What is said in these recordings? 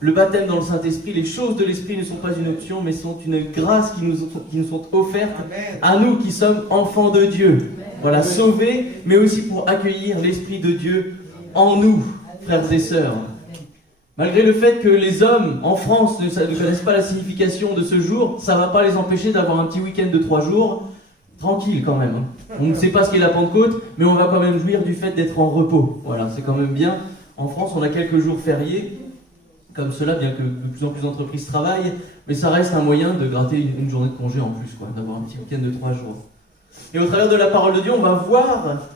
le baptême dans le Saint-Esprit, les choses de l'Esprit ne sont pas une option, mais sont une grâce qui nous sont offertes à nous qui sommes enfants de Dieu. Voilà, sauvés, mais aussi pour accueillir l'Esprit de Dieu en nous, frères et sœurs. Malgré le fait que les hommes en France ne connaissent pas la signification de ce jour, ça ne va pas les empêcher d'avoir un petit week-end de 3 jours, tranquille quand même. On ne sait pas ce qu'est la Pentecôte, mais on va quand même jouir du fait d'être en repos. Voilà, c'est quand même bien. En France, on a quelques jours fériés, comme cela, bien que de plus en plus d'entreprises travaillent, mais ça reste un moyen de gratter une journée de congé en plus, quoi, d'avoir un petit week-end de 3 jours. Et au travers de la parole de Dieu, on va voir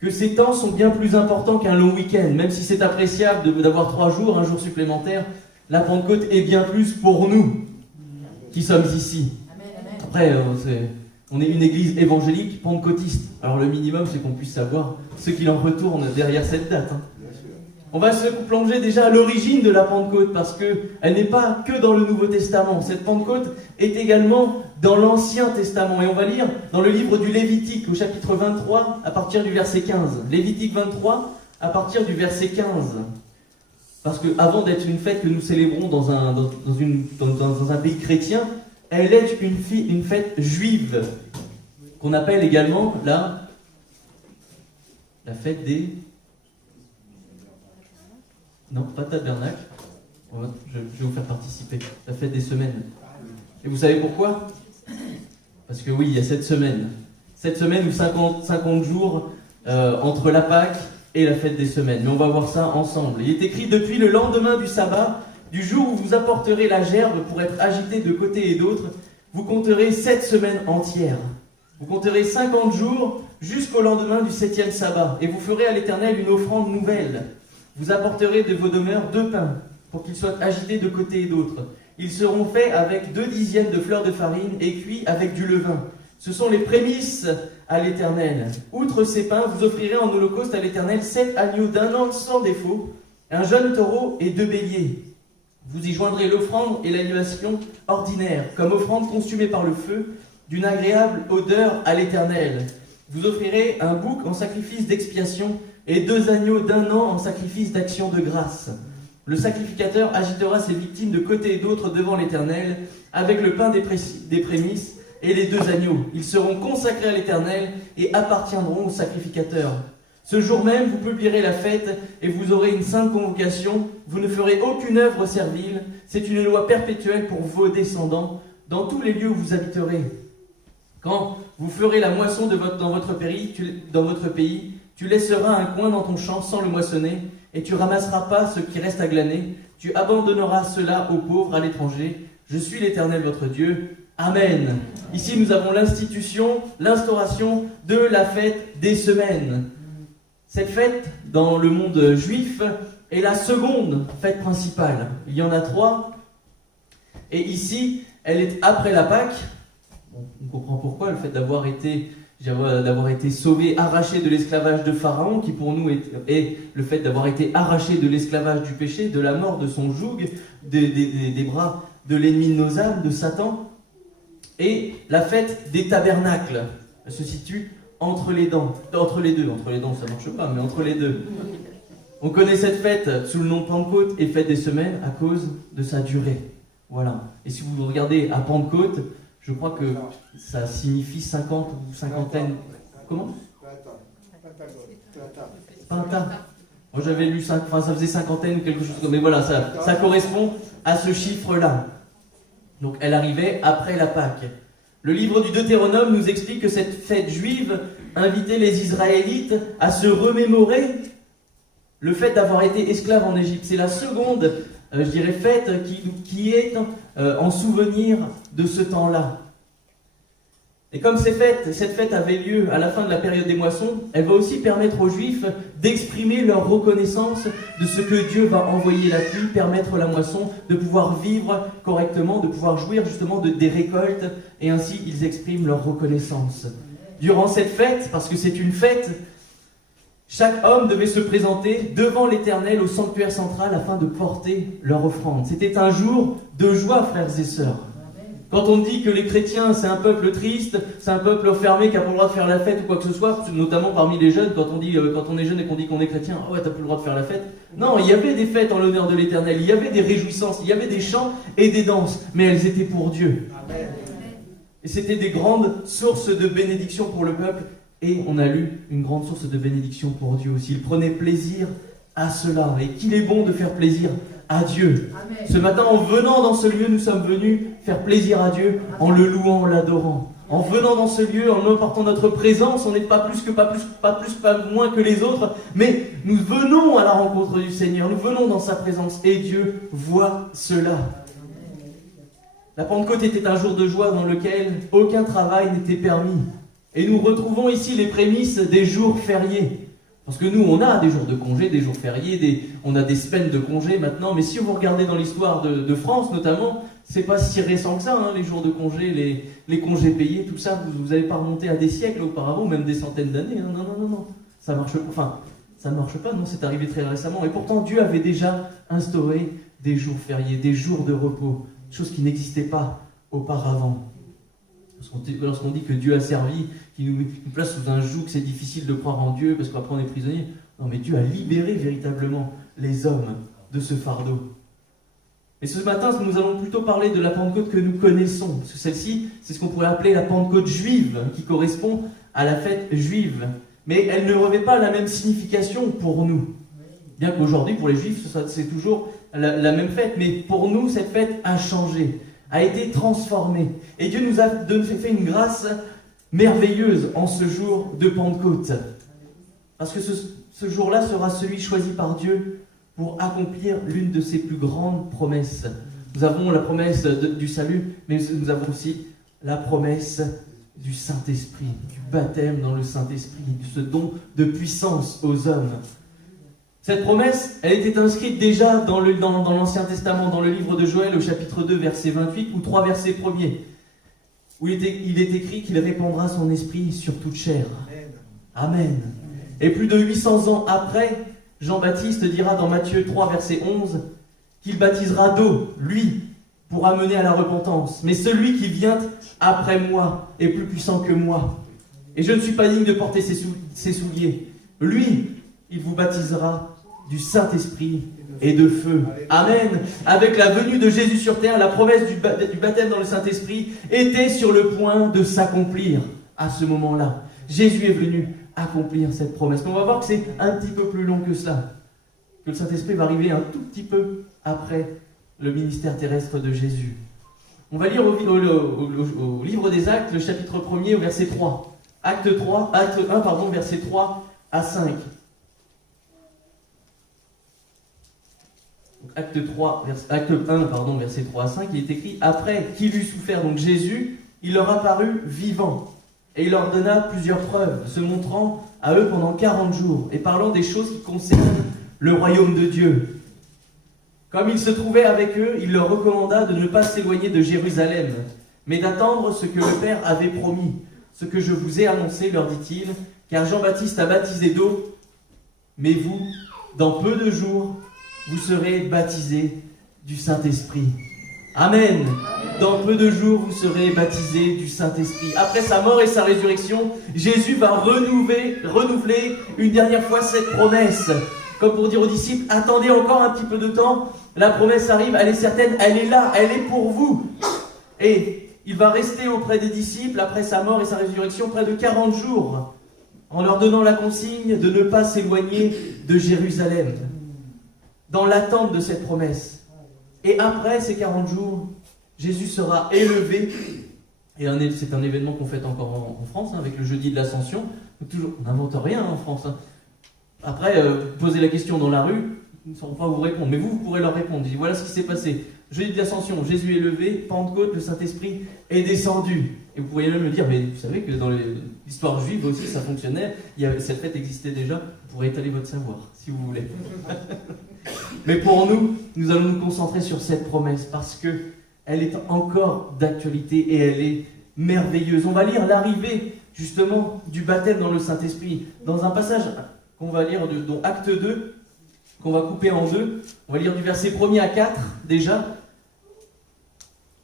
que ces temps sont bien plus importants qu'un long week-end. Même si c'est appréciable d'avoir 3 jours, un jour supplémentaire, la Pentecôte est bien plus pour nous qui sommes ici. Après, on est une église évangélique pentecôtiste. Alors le minimum, c'est qu'on puisse savoir ce qu'il en retourne derrière cette date. On va se plonger déjà à l'origine de la Pentecôte, parce qu'elle n'est pas que dans le Nouveau Testament. Cette Pentecôte est également dans l'Ancien Testament. Et on va lire dans le livre du Lévitique, au chapitre 23, à partir du verset 15. Lévitique 23, à partir du verset 15. Parce qu'avant d'être une fête que nous célébrons dans un pays chrétien, elle est une fête juive, qu'on appelle également la fête des... Non, pas tabernacle. Je vais vous faire participer. La fête des semaines. Et vous savez pourquoi? Parce que oui, il y a cette semaine. Cette semaine ou 50 jours entre la Pâque et la fête des semaines. Mais on va voir ça ensemble. Il est écrit: depuis le lendemain du sabbat, du jour où vous apporterez la gerbe pour être agité de côté et d'autre, vous compterez 7 semaines entières. Vous compterez 50 jours jusqu'au lendemain du 7e sabbat. Et vous ferez à l'Éternel une offrande nouvelle. Vous apporterez de vos demeures 2 pains, pour qu'ils soient agités de côté et d'autre. Ils seront faits avec 2 dixièmes de fleur de farine et cuits avec du levain. Ce sont les prémices à l'Éternel. Outre ces pains, vous offrirez en holocauste à l'Éternel 7 agneaux d'1 an sans défaut, un jeune taureau et 2 béliers. Vous y joindrez l'offrande et l'animation ordinaire, comme offrande consumée par le feu, d'une agréable odeur à l'Éternel. Vous offrirez un bouc en sacrifice d'expiation et 2 agneaux d'1 an en sacrifice d'action de grâce. Le sacrificateur agitera ses victimes de côté et d'autre devant l'Éternel, avec le pain des prémices et les 2 agneaux. Ils seront consacrés à l'Éternel et appartiendront au sacrificateur. Ce jour même, vous publierez la fête et vous aurez une sainte convocation. Vous ne ferez aucune œuvre servile. C'est une loi perpétuelle pour vos descendants, dans tous les lieux où vous habiterez. Quand vous ferez la moisson dans votre pays, tu laisseras un coin dans ton champ sans le moissonner, et tu ramasseras pas ce qui reste à glaner. Tu abandonneras cela aux pauvres, à l'étranger. Je suis l'Éternel votre Dieu. Amen. Ici, nous avons l'instauration de la fête des semaines. Cette fête, dans le monde juif, est la seconde fête principale. Il y en a 3. Et ici, elle est après la Pâque. On comprend pourquoi, le fait d'avoir été sauvé, arraché de l'esclavage de Pharaon, qui pour nous est le fait d'avoir été arraché de l'esclavage du péché, de la mort, de son joug, des bras de l'ennemi de nos âmes, de Satan. Et la fête des tabernacles, elle se situe entre les deux, ça marche pas, mais entre les deux. On connaît cette fête sous le nom de Pentecôte et fête des semaines à cause de sa durée. Voilà. Et si vous regardez à Pentecôte, je crois que ça signifie 50 ou cinquantaine. Comment? Pinta. Moi j'avais lu ça faisait cinquantaine ou quelque chose comme ça. Mais voilà, ça correspond à ce chiffre-là. Donc elle arrivait après la Pâque. Le livre du Deutéronome nous explique que cette fête juive invitait les Israélites à se remémorer le fait d'avoir été esclaves en Égypte. C'est la seconde, fête qui est en souvenir de ce temps-là. Et comme cette fête avait lieu à la fin de la période des moissons, elle va aussi permettre aux Juifs d'exprimer leur reconnaissance de ce que Dieu va envoyer la pluie, permettre la moisson, de pouvoir vivre correctement, de pouvoir jouir justement des récoltes, et ainsi ils expriment leur reconnaissance. Durant cette fête, parce que c'est une fête, chaque homme devait se présenter devant l'Éternel au sanctuaire central afin de porter leur offrande. C'était un jour de joie, frères et sœurs. Quand on dit que les chrétiens, c'est un peuple triste, c'est un peuple enfermé qui n'a pas le droit de faire la fête ou quoi que ce soit, notamment parmi les jeunes, quand on est jeune et qu'on dit qu'on est chrétien, ah ouais, t'as plus le droit de faire la fête. Non, il y avait des fêtes en l'honneur de l'Éternel, il y avait des réjouissances, il y avait des chants et des danses, mais elles étaient pour Dieu. Amen. Et c'était des grandes sources de bénédiction pour le peuple, et on a lu une grande source de bénédiction pour Dieu aussi. Il prenait plaisir à cela, et qu'il est bon de faire plaisir à Dieu. Amen. Ce matin, en venant dans ce lieu, nous sommes venus faire plaisir à Dieu en le louant, en l'adorant. En venant dans ce lieu, en apportant notre présence, on n'est pas moins que les autres, mais nous venons à la rencontre du Seigneur, nous venons dans sa présence, et Dieu voit cela. La Pentecôte était un jour de joie dans lequel aucun travail n'était permis. Et nous retrouvons ici les prémices des jours fériés. Parce que nous, on a des jours de congé, des jours fériés, on a des semaines de congé maintenant, mais si vous regardez dans l'histoire de France notamment, c'est pas si récent que ça, hein, les jours de congé, les congés payés, tout ça, vous n'avez pas remonté à des siècles auparavant, ou même des centaines d'années, hein. Non, ça marche pas, non, c'est arrivé très récemment, et pourtant Dieu avait déjà instauré des jours fériés, des jours de repos, chose qui n'existait pas auparavant. Lorsqu'on dit que Dieu a servi, qu'il nous place sous un joug, que c'est difficile de croire en Dieu parce qu'après on est prisonnier. Non, mais Dieu a libéré véritablement les hommes de ce fardeau. Et ce matin, nous allons plutôt parler de la Pentecôte que nous connaissons. Parce que celle-ci, c'est ce qu'on pourrait appeler la Pentecôte juive, qui correspond à la fête juive. Mais elle ne revêt pas la même signification pour nous. Bien qu'aujourd'hui, pour les Juifs, c'est toujours la même fête. Mais pour nous, cette fête a changé, a été transformée. Et Dieu nous a fait une grâce merveilleuse en ce jour de Pentecôte. Parce que ce jour-là sera celui choisi par Dieu pour accomplir l'une de ses plus grandes promesses. Nous avons la promesse du salut, mais nous avons aussi la promesse du Saint-Esprit, du baptême dans le Saint-Esprit, ce don de puissance aux hommes. Cette promesse, elle était inscrite déjà dans l'Ancien Testament, dans le livre de Joël, au chapitre 2, verset 28, ou 3 versets premiers, où il est écrit qu'il répandra son esprit sur toute chair. Amen. Et plus de 800 ans après, Jean-Baptiste dira dans Matthieu 3, verset 11, qu'il baptisera d'eau, lui, pour amener à la repentance. Mais celui qui vient après moi est plus puissant que moi. Et je ne suis pas digne de porter ses souliers. Lui, il vous baptisera du Saint-Esprit et de feu. Amen. Avec la venue de Jésus sur terre, la promesse du baptême dans le Saint-Esprit était sur le point de s'accomplir à ce moment-là. Jésus est venu accomplir cette promesse. Mais on va voir que c'est un petit peu plus long que cela. Que le Saint-Esprit va arriver un tout petit peu après le ministère terrestre de Jésus. On va lire au livre des Actes, le chapitre 1er, au verset 3. Acte 1, verset 3 à 5. Acte 1, verset 3 à 5, il est écrit « Après qu'il eut souffert, donc Jésus, il leur apparut vivant, et il leur donna plusieurs preuves, se montrant à eux pendant 40 jours, et parlant des choses qui concernent le royaume de Dieu. Comme il se trouvait avec eux, il leur recommanda de ne pas s'éloigner de Jérusalem, mais d'attendre ce que le Père avait promis. Ce que je vous ai annoncé, leur dit-il, car Jean-Baptiste a baptisé d'eau, mais vous, dans peu de jours, vous serez baptisés du Saint-Esprit. Amen. Dans peu de jours, vous serez baptisés du Saint-Esprit. Après sa mort et sa résurrection, Jésus va renouveler une dernière fois cette promesse. Comme pour dire aux disciples, attendez encore un petit peu de temps, la promesse arrive, elle est certaine, elle est là, elle est pour vous. Et il va rester auprès des disciples, après sa mort et sa résurrection, près de 40 jours, en leur donnant la consigne de ne pas s'éloigner de Jérusalem, dans l'attente de cette promesse. Et après ces 40 jours, Jésus sera élevé, et c'est un événement qu'on fête encore en France, avec le jeudi de l'Ascension. Toujours, on n'invente rien en France. Après, posez la question dans la rue, ils ne sauront pas vous répondre, mais vous pourrez leur répondre. Dites, voilà ce qui s'est passé. Jeudi de l'Ascension, Jésus est levé, Pentecôte, le Saint-Esprit est descendu. Et vous pourriez même me dire, mais vous savez que dans l'histoire juive aussi, ça fonctionnait, cette fête existait déjà, vous pourrez étaler votre savoir, si vous voulez. Mais pour nous allons nous concentrer sur cette promesse, parce qu'elle est encore d'actualité et elle est merveilleuse. On va lire l'arrivée, justement, du baptême dans le Saint-Esprit, dans un passage qu'on va lire dans Acte 2, qu'on va couper en deux. On va lire du verset 1er à 4, déjà.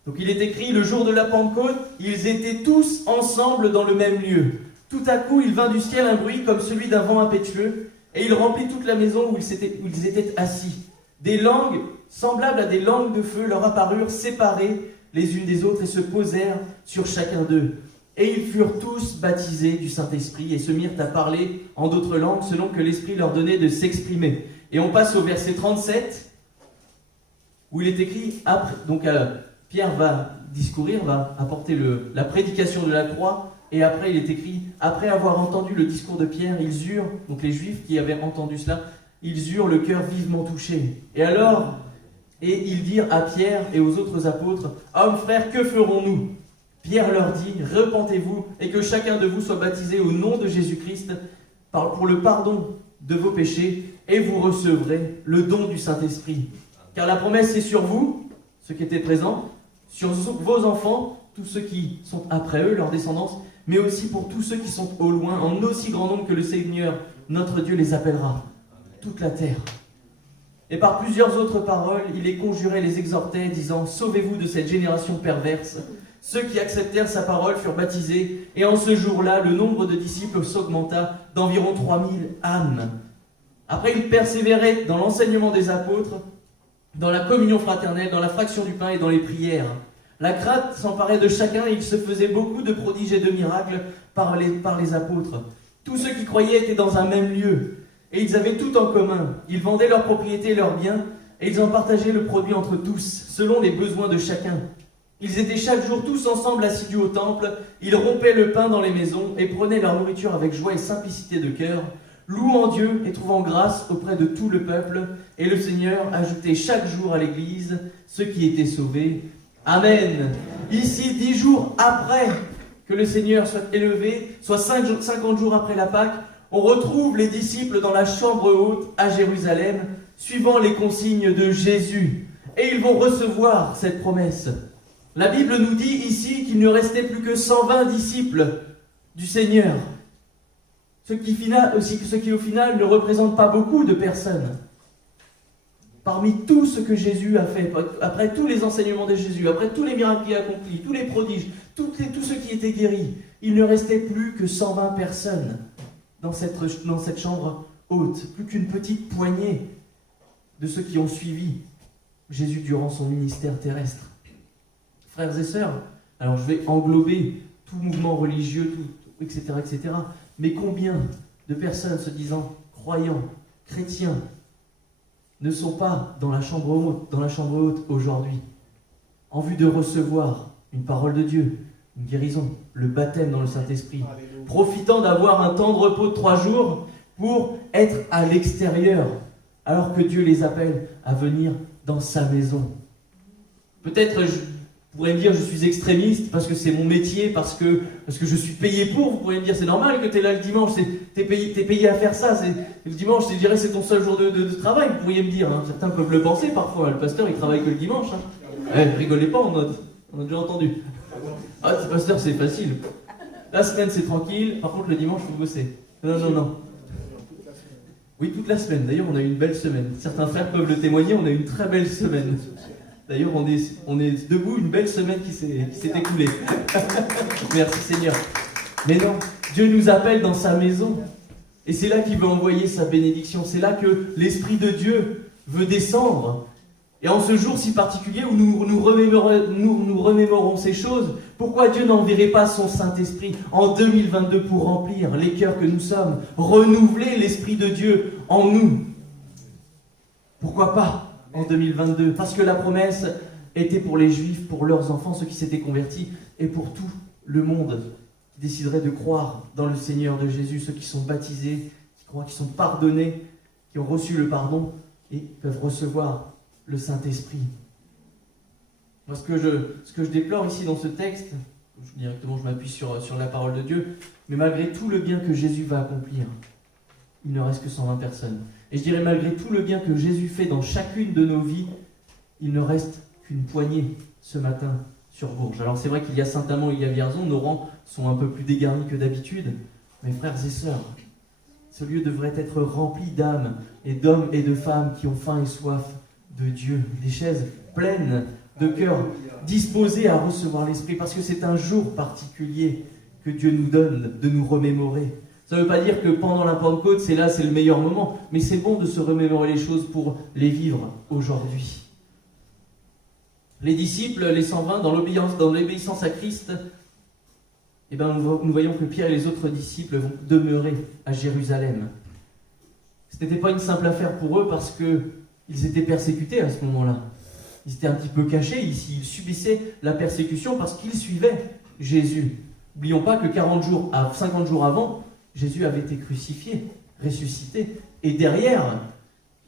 Donc il est écrit, le jour de la Pentecôte, ils étaient tous ensemble dans le même lieu. Tout à coup, il vint du ciel un bruit comme celui d'un vent impétueux, et il remplit toute la maison où ils étaient assis. Des langues, semblables à des langues de feu, leur apparurent séparées les unes des autres et se posèrent sur chacun d'eux. Et ils furent tous baptisés du Saint-Esprit et se mirent à parler en d'autres langues selon que l'Esprit leur donnait de s'exprimer. Et on passe au verset 37, où il est écrit, Pierre va discourir, va apporter la prédication de la croix, et après il est écrit, après avoir entendu le discours de Pierre, ils eurent, donc les Juifs qui avaient entendu cela, ils eurent le cœur vivement touché. Et ils dirent à Pierre et aux autres apôtres, hommes frères, que ferons-nous ? Pierre leur dit, repentez-vous et que chacun de vous soit baptisé au nom de Jésus-Christ pour le pardon de vos péchés, et vous recevrez le don du Saint-Esprit. Car la promesse est sur vous, ceux qui étaient présents, sur vos enfants, tous ceux qui sont après eux, leur descendance, mais aussi pour tous ceux qui sont au loin, en aussi grand nombre que le Seigneur, notre Dieu, les appellera. Toute la terre. Et par plusieurs autres paroles, il les conjurait, les exhortait, disant, sauvez-vous de cette génération perverse. Ceux qui acceptèrent sa parole furent baptisés, et en ce jour-là, le nombre de disciples s'augmenta d'environ 3000 âmes. Après, ils persévéraient dans l'enseignement des apôtres, dans la communion fraternelle, dans la fraction du pain et dans les prières. La crainte s'emparait de chacun et il se faisait beaucoup de prodiges et de miracles par les apôtres. Tous ceux qui croyaient étaient dans un même lieu, et ils avaient tout en commun. Ils vendaient leurs propriétés et leurs biens, et ils en partageaient le produit entre tous, selon les besoins de chacun. Ils étaient chaque jour tous ensemble assidus au temple, ils rompaient le pain dans les maisons et prenaient leur nourriture avec joie et simplicité de cœur, louant Dieu et trouvant grâce auprès de tout le peuple, et le Seigneur ajoutait chaque jour à l'Église ceux qui étaient sauvés. Amen. Ici, 10 jours après que le Seigneur soit élevé, soit 50 jours après la Pâque, on retrouve les disciples dans la chambre haute à Jérusalem, suivant les consignes de Jésus. Et ils vont recevoir cette promesse. La Bible nous dit ici qu'il ne restait plus que 120 disciples du Seigneur. Ce qui au final ne représente pas beaucoup de personnes. Parmi tout ce que Jésus a fait, après tous les enseignements de Jésus, après tous les miracles qu'il a accomplis, tous les prodiges, tous ceux qui étaient guéris, il ne restait plus que 120 personnes dans cette chambre haute, plus qu'une petite poignée de ceux qui ont suivi Jésus durant son ministère terrestre. Frères et sœurs, alors je vais englober tout mouvement religieux, etc., etc., mais combien de personnes se disant croyants, chrétiens, ne sont pas dans la chambre haute aujourd'hui, en vue de recevoir une parole de Dieu, une guérison, le baptême dans le Saint-Esprit, profitant d'avoir un temps de repos de 3 jours pour être à l'extérieur, alors que Dieu les appelle à venir dans sa maison. Peut-être vous pourrez me dire je suis extrémiste parce que c'est mon métier, parce que je suis payé pour. Vous pourrez me dire c'est normal que tu es là le dimanche, t'es payé à faire ça. Le dimanche, je dirais c'est ton seul jour de travail, vous pourriez me dire. Hein. Certains peuvent le penser parfois. Le pasteur il travaille que le dimanche. Hein. Rigolez pas, on a déjà entendu. Ah, le pasteur c'est facile. La semaine c'est tranquille, par contre le dimanche faut bosser. Non. Oui, toute la semaine. D'ailleurs, on a eu une belle semaine. Certains frères peuvent le témoigner, on a eu une très belle semaine. D'ailleurs, on est debout, une belle semaine qui s'est écoulée. Merci Seigneur. Mais non, Dieu nous appelle dans sa maison. Et c'est là qu'il veut envoyer sa bénédiction. C'est là que l'Esprit de Dieu veut descendre. Et en ce jour si particulier où nous remémorons ces choses, pourquoi Dieu n'enverrait pas son Saint-Esprit en 2022 pour remplir les cœurs que nous sommes, renouveler l'Esprit de Dieu en nous? Pourquoi pas en 2022? Parce que la promesse était pour les Juifs, pour leurs enfants, ceux qui s'étaient convertis, et pour tout le monde qui déciderait de croire dans le Seigneur de Jésus, ceux qui sont baptisés, qui croient, qui sont pardonnés, qui ont reçu le pardon et peuvent recevoir le Saint-Esprit. Moi, ce que je déplore ici dans ce texte, directement je m'appuie sur la parole de Dieu, mais malgré tout le bien que Jésus va accomplir, il ne reste que 120 personnes. Et je dirais malgré tout le bien que Jésus fait dans chacune de nos vies, il ne reste qu'une poignée ce matin sur Bourges. Alors c'est vrai qu'il y a Saint-Amand, il y a Vierzon, nos rangs sont un peu plus dégarnis que d'habitude, mais frères et sœurs, ce lieu devrait être rempli d'âmes et d'hommes et de femmes qui ont faim et soif de Dieu. Des chaises pleines de cœur disposés à recevoir l'Esprit, parce que c'est un jour particulier que Dieu nous donne de nous remémorer. Ça ne veut pas dire que pendant la Pentecôte, c'est le meilleur moment, mais c'est bon de se remémorer les choses pour les vivre aujourd'hui. Les disciples, les 120, dans l'obéissance à Christ, nous voyons que Pierre et les autres disciples vont demeurer à Jérusalem. Ce n'était pas une simple affaire pour eux parce qu'ils étaient persécutés à ce moment-là. Ils étaient un petit peu cachés, ils subissaient la persécution parce qu'ils suivaient Jésus. N'oublions pas que 50 jours avant, Jésus avait été crucifié, ressuscité. Et derrière,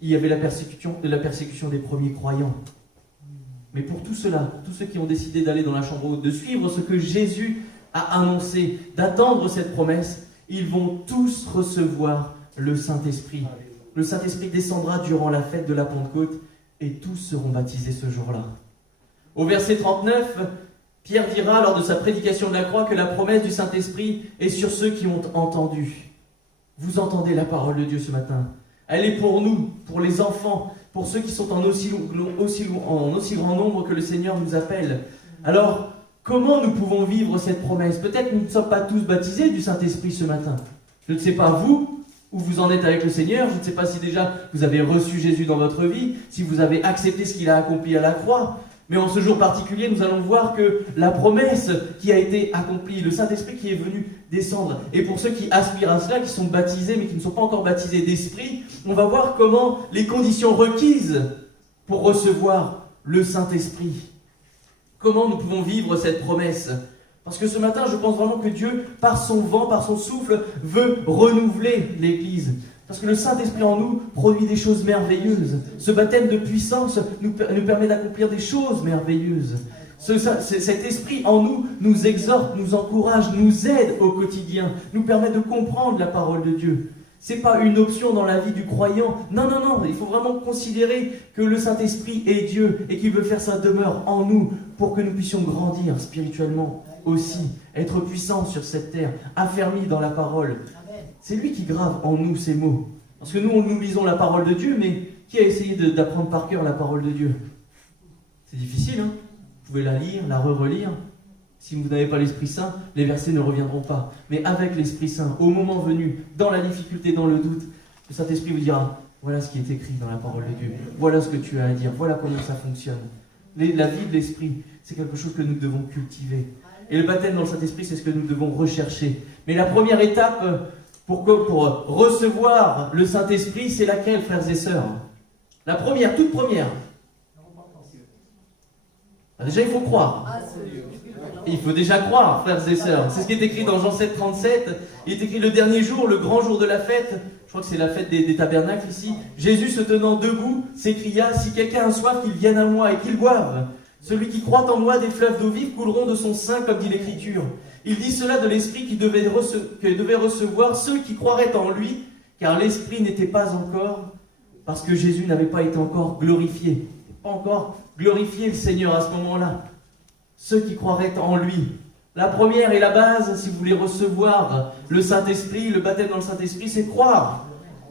il y avait la persécution des premiers croyants. Mais pour tout cela, tous ceux qui ont décidé d'aller dans la chambre haute, de suivre ce que Jésus a annoncé, d'attendre cette promesse, ils vont tous recevoir le Saint-Esprit. Le Saint-Esprit descendra durant la fête de la Pentecôte et tous seront baptisés ce jour-là. Au verset 39, Pierre dira lors de sa prédication de la croix que la promesse du Saint-Esprit est sur ceux qui ont entendu. Vous entendez la parole de Dieu ce matin. Elle est pour nous, pour les enfants, pour ceux qui sont en aussi grand nombre que le Seigneur nous appelle. Alors, comment nous pouvons vivre cette promesse? Peut-être que nous ne sommes pas tous baptisés du Saint-Esprit ce matin. Je ne sais pas vous, où vous en êtes avec le Seigneur. Je ne sais pas si déjà vous avez reçu Jésus dans votre vie, si vous avez accepté ce qu'il a accompli à la croix. Mais en ce jour particulier, nous allons voir que la promesse qui a été accomplie, le Saint-Esprit qui est venu descendre, et pour ceux qui aspirent à cela, qui sont baptisés mais qui ne sont pas encore baptisés d'Esprit, on va voir comment les conditions requises pour recevoir le Saint-Esprit. Comment nous pouvons vivre cette promesse? Parce que ce matin, je pense vraiment que Dieu, par son vent, par son souffle, veut renouveler l'Église. Parce que le Saint-Esprit en nous produit des choses merveilleuses. Ce baptême de puissance nous permet d'accomplir des choses merveilleuses. Cet esprit en nous nous exhorte, nous encourage, nous aide au quotidien, nous permet de comprendre la parole de Dieu. Ce n'est pas une option dans la vie du croyant. Non, il faut vraiment considérer que le Saint-Esprit est Dieu et qu'il veut faire sa demeure en nous pour que nous puissions grandir spirituellement aussi, être puissants sur cette terre, affermis dans la parole. C'est lui qui grave en nous ces mots. Parce que nous lisons la parole de Dieu, mais qui a essayé d'apprendre par cœur la parole de Dieu? C'est difficile, hein? Vous pouvez la lire, la relire. Si vous n'avez pas l'Esprit Saint, les versets ne reviendront pas. Mais avec l'Esprit Saint, au moment venu, dans la difficulté, dans le doute, le Saint-Esprit vous dira, voilà ce qui est écrit dans la parole de Dieu. Voilà ce que tu as à dire. Voilà comment ça fonctionne. La vie de l'Esprit, c'est quelque chose que nous devons cultiver. Et le baptême dans le Saint-Esprit, c'est ce que nous devons rechercher. Mais la première étape pour recevoir le Saint-Esprit, c'est laquelle, frères et sœurs? La première, toute première. Déjà, il faut croire. Il faut déjà croire, frères et sœurs. C'est ce qui est écrit dans Jean 7, 37. Il est écrit le dernier jour, le grand jour de la fête. Je crois que c'est la fête des tabernacles ici. Jésus, se tenant debout, s'écria, si quelqu'un a soif, qu'il vienne à moi et qu'il boive. Celui qui croit en moi, des fleuves d'eau vive couleront de son sein, comme dit l'Écriture. Il dit cela de l'Esprit que devaient recevoir ceux qui croiraient en lui, car l'Esprit n'était pas encore, parce que Jésus n'avait pas été encore glorifié. Il n'était pas encore glorifié le Seigneur à ce moment-là. Ceux qui croiraient en lui. La première et la base, si vous voulez recevoir le Saint-Esprit, le baptême dans le Saint-Esprit, c'est croire.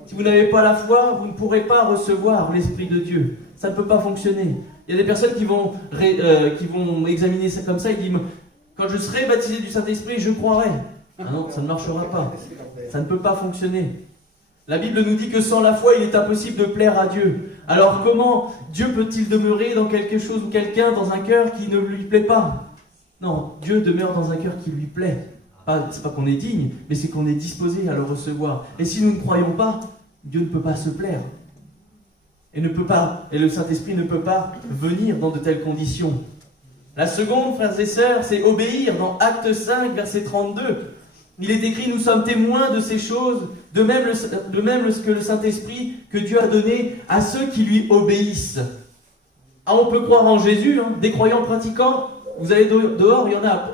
Si vous n'avez pas la foi, vous ne pourrez pas recevoir l'Esprit de Dieu. Ça ne peut pas fonctionner. Il y a des personnes qui vont examiner ça comme ça et disent « Quand je serai baptisé du Saint-Esprit, je croirai. » Ah non, ça ne marchera pas. Ça ne peut pas fonctionner. La Bible nous dit que sans la foi, il est impossible de plaire à Dieu. Alors comment Dieu peut-il demeurer dans quelque chose ou quelqu'un, dans un cœur qui ne lui plaît pas? Non, Dieu demeure dans un cœur qui lui plaît. C'est pas qu'on est digne, mais c'est qu'on est disposé à le recevoir. Et si nous ne croyons pas, Dieu ne peut pas se plaire. Et le Saint-Esprit ne peut pas venir dans de telles conditions. La seconde, frères et sœurs, c'est obéir. Dans Actes 5, verset 32, il est écrit, nous sommes témoins de ces choses, de même que le Saint-Esprit que Dieu a donné à ceux qui lui obéissent. Ah, on peut croire en Jésus, hein, des croyants pratiquants, vous allez dehors, il y en a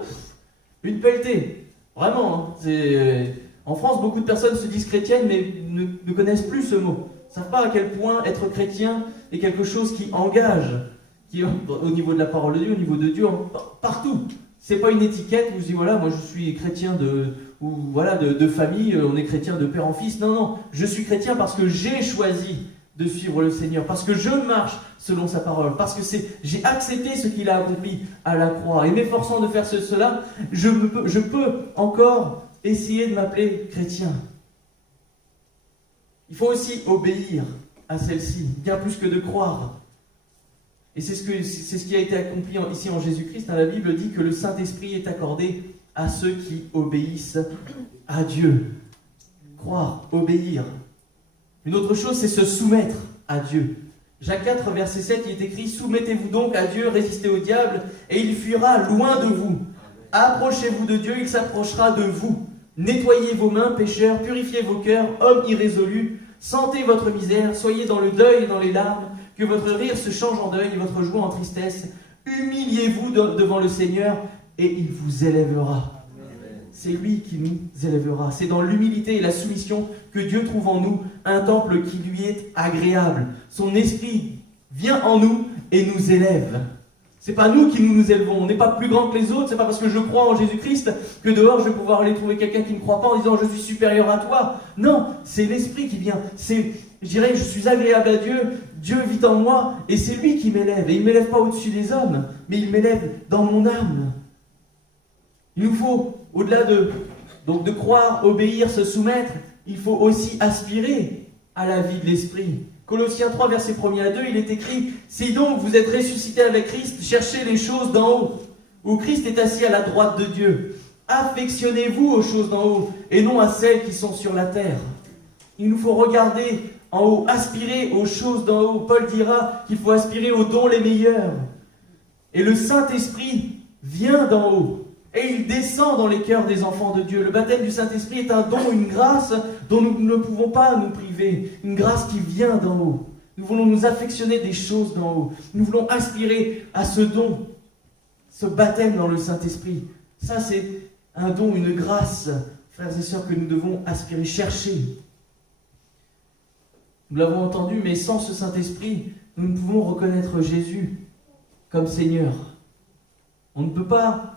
une pelletée. Vraiment, hein, en France, beaucoup de personnes se disent chrétiennes, mais ne connaissent plus ce mot. Ils ne savent pas à quel point être chrétien est quelque chose qui engage, au niveau de la parole de Dieu, au niveau de Dieu, partout. C'est pas une étiquette où je dis voilà, moi je suis chrétien de famille, on est chrétien de père en fils. Non, je suis chrétien parce que j'ai choisi de suivre le Seigneur, parce que je marche selon sa parole, parce que j'ai accepté ce qu'il a accompli à la croix. Et m'efforçant de faire cela, je peux encore essayer de m'appeler chrétien. Il faut aussi obéir à celle-ci, bien plus que de croire. Et c'est ce qui a été accompli ici en Jésus-Christ. La Bible dit que le Saint-Esprit est accordé à ceux qui obéissent à Dieu. Croire, obéir. Une autre chose, c'est se soumettre à Dieu. Jacques 4, verset 7, il est écrit « Soumettez-vous donc à Dieu, résistez au diable, et il fuira loin de vous. Approchez-vous de Dieu, il s'approchera de vous. Nettoyez vos mains, pécheurs, purifiez vos cœurs, hommes irrésolus. Sentez votre misère, soyez dans le deuil et dans les larmes, que votre rire se change en deuil et votre joie en tristesse. Humiliez-vous devant le Seigneur, et il vous élèvera. » C'est lui qui nous élèvera. C'est dans l'humilité et la soumission que Dieu trouve en nous un temple qui lui est agréable. Son esprit vient en nous et nous élève. C'est pas nous qui nous élevons. On n'est pas plus grand que les autres. C'est pas parce que je crois en Jésus-Christ que dehors je vais pouvoir aller trouver quelqu'un qui ne croit pas en disant je suis supérieur à toi. Non, c'est l'esprit qui vient. Je dirais je suis agréable à Dieu. Dieu vit en moi et c'est lui qui m'élève. Et il ne m'élève pas au-dessus des hommes, mais il m'élève dans mon âme. Il nous faut, au-delà de croire, obéir, se soumettre, il faut aussi aspirer à la vie de l'esprit. Colossiens 3, versets 1 à 2, il est écrit « Si donc vous êtes ressuscités avec Christ, cherchez les choses d'en haut, où Christ est assis à la droite de Dieu. Affectionnez-vous aux choses d'en haut, et non à celles qui sont sur la terre. » Il nous faut regarder en haut, aspirer aux choses d'en haut. Paul dira qu'il faut aspirer aux dons les meilleurs. Et le Saint-Esprit vient d'en haut. Et il descend dans les cœurs des enfants de Dieu. Le baptême du Saint-Esprit est un don, une grâce dont nous ne pouvons pas nous priver. Une grâce qui vient d'en haut. Nous voulons nous affectionner des choses d'en haut. Nous voulons aspirer à ce don, ce baptême dans le Saint-Esprit. Ça, c'est un don, une grâce, frères et sœurs, que nous devons aspirer, chercher. Nous l'avons entendu, mais sans ce Saint-Esprit, nous ne pouvons reconnaître Jésus comme Seigneur. On ne peut pas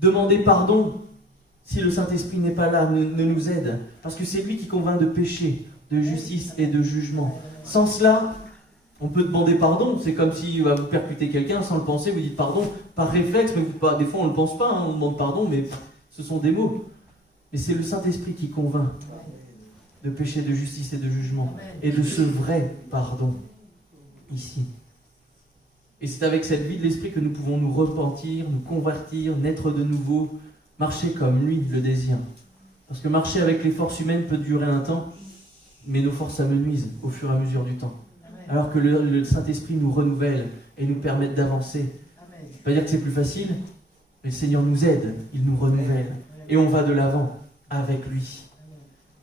demander pardon si le Saint-Esprit n'est pas là, ne nous aide. Parce que c'est lui qui convainc de péché, de justice et de jugement. Sans cela, on peut demander pardon. C'est comme si vous percutez quelqu'un sans le penser, vous dites pardon par réflexe, mais des fois on ne le pense pas, on demande pardon, mais ce sont des mots. Mais c'est le Saint-Esprit qui convainc de péché, de justice et de jugement. Et de ce vrai pardon, ici. Et c'est avec cette vie de l'Esprit que nous pouvons nous repentir, nous convertir, naître de nouveau, marcher comme lui le désire. Parce que marcher avec les forces humaines peut durer un temps, mais nos forces s'amenuisent au fur et à mesure du temps. Alors que le Saint-Esprit nous renouvelle et nous permet d'avancer. Ça ne veut pas dire que c'est plus facile, mais le Seigneur nous aide, il nous renouvelle. Et on va de l'avant avec lui.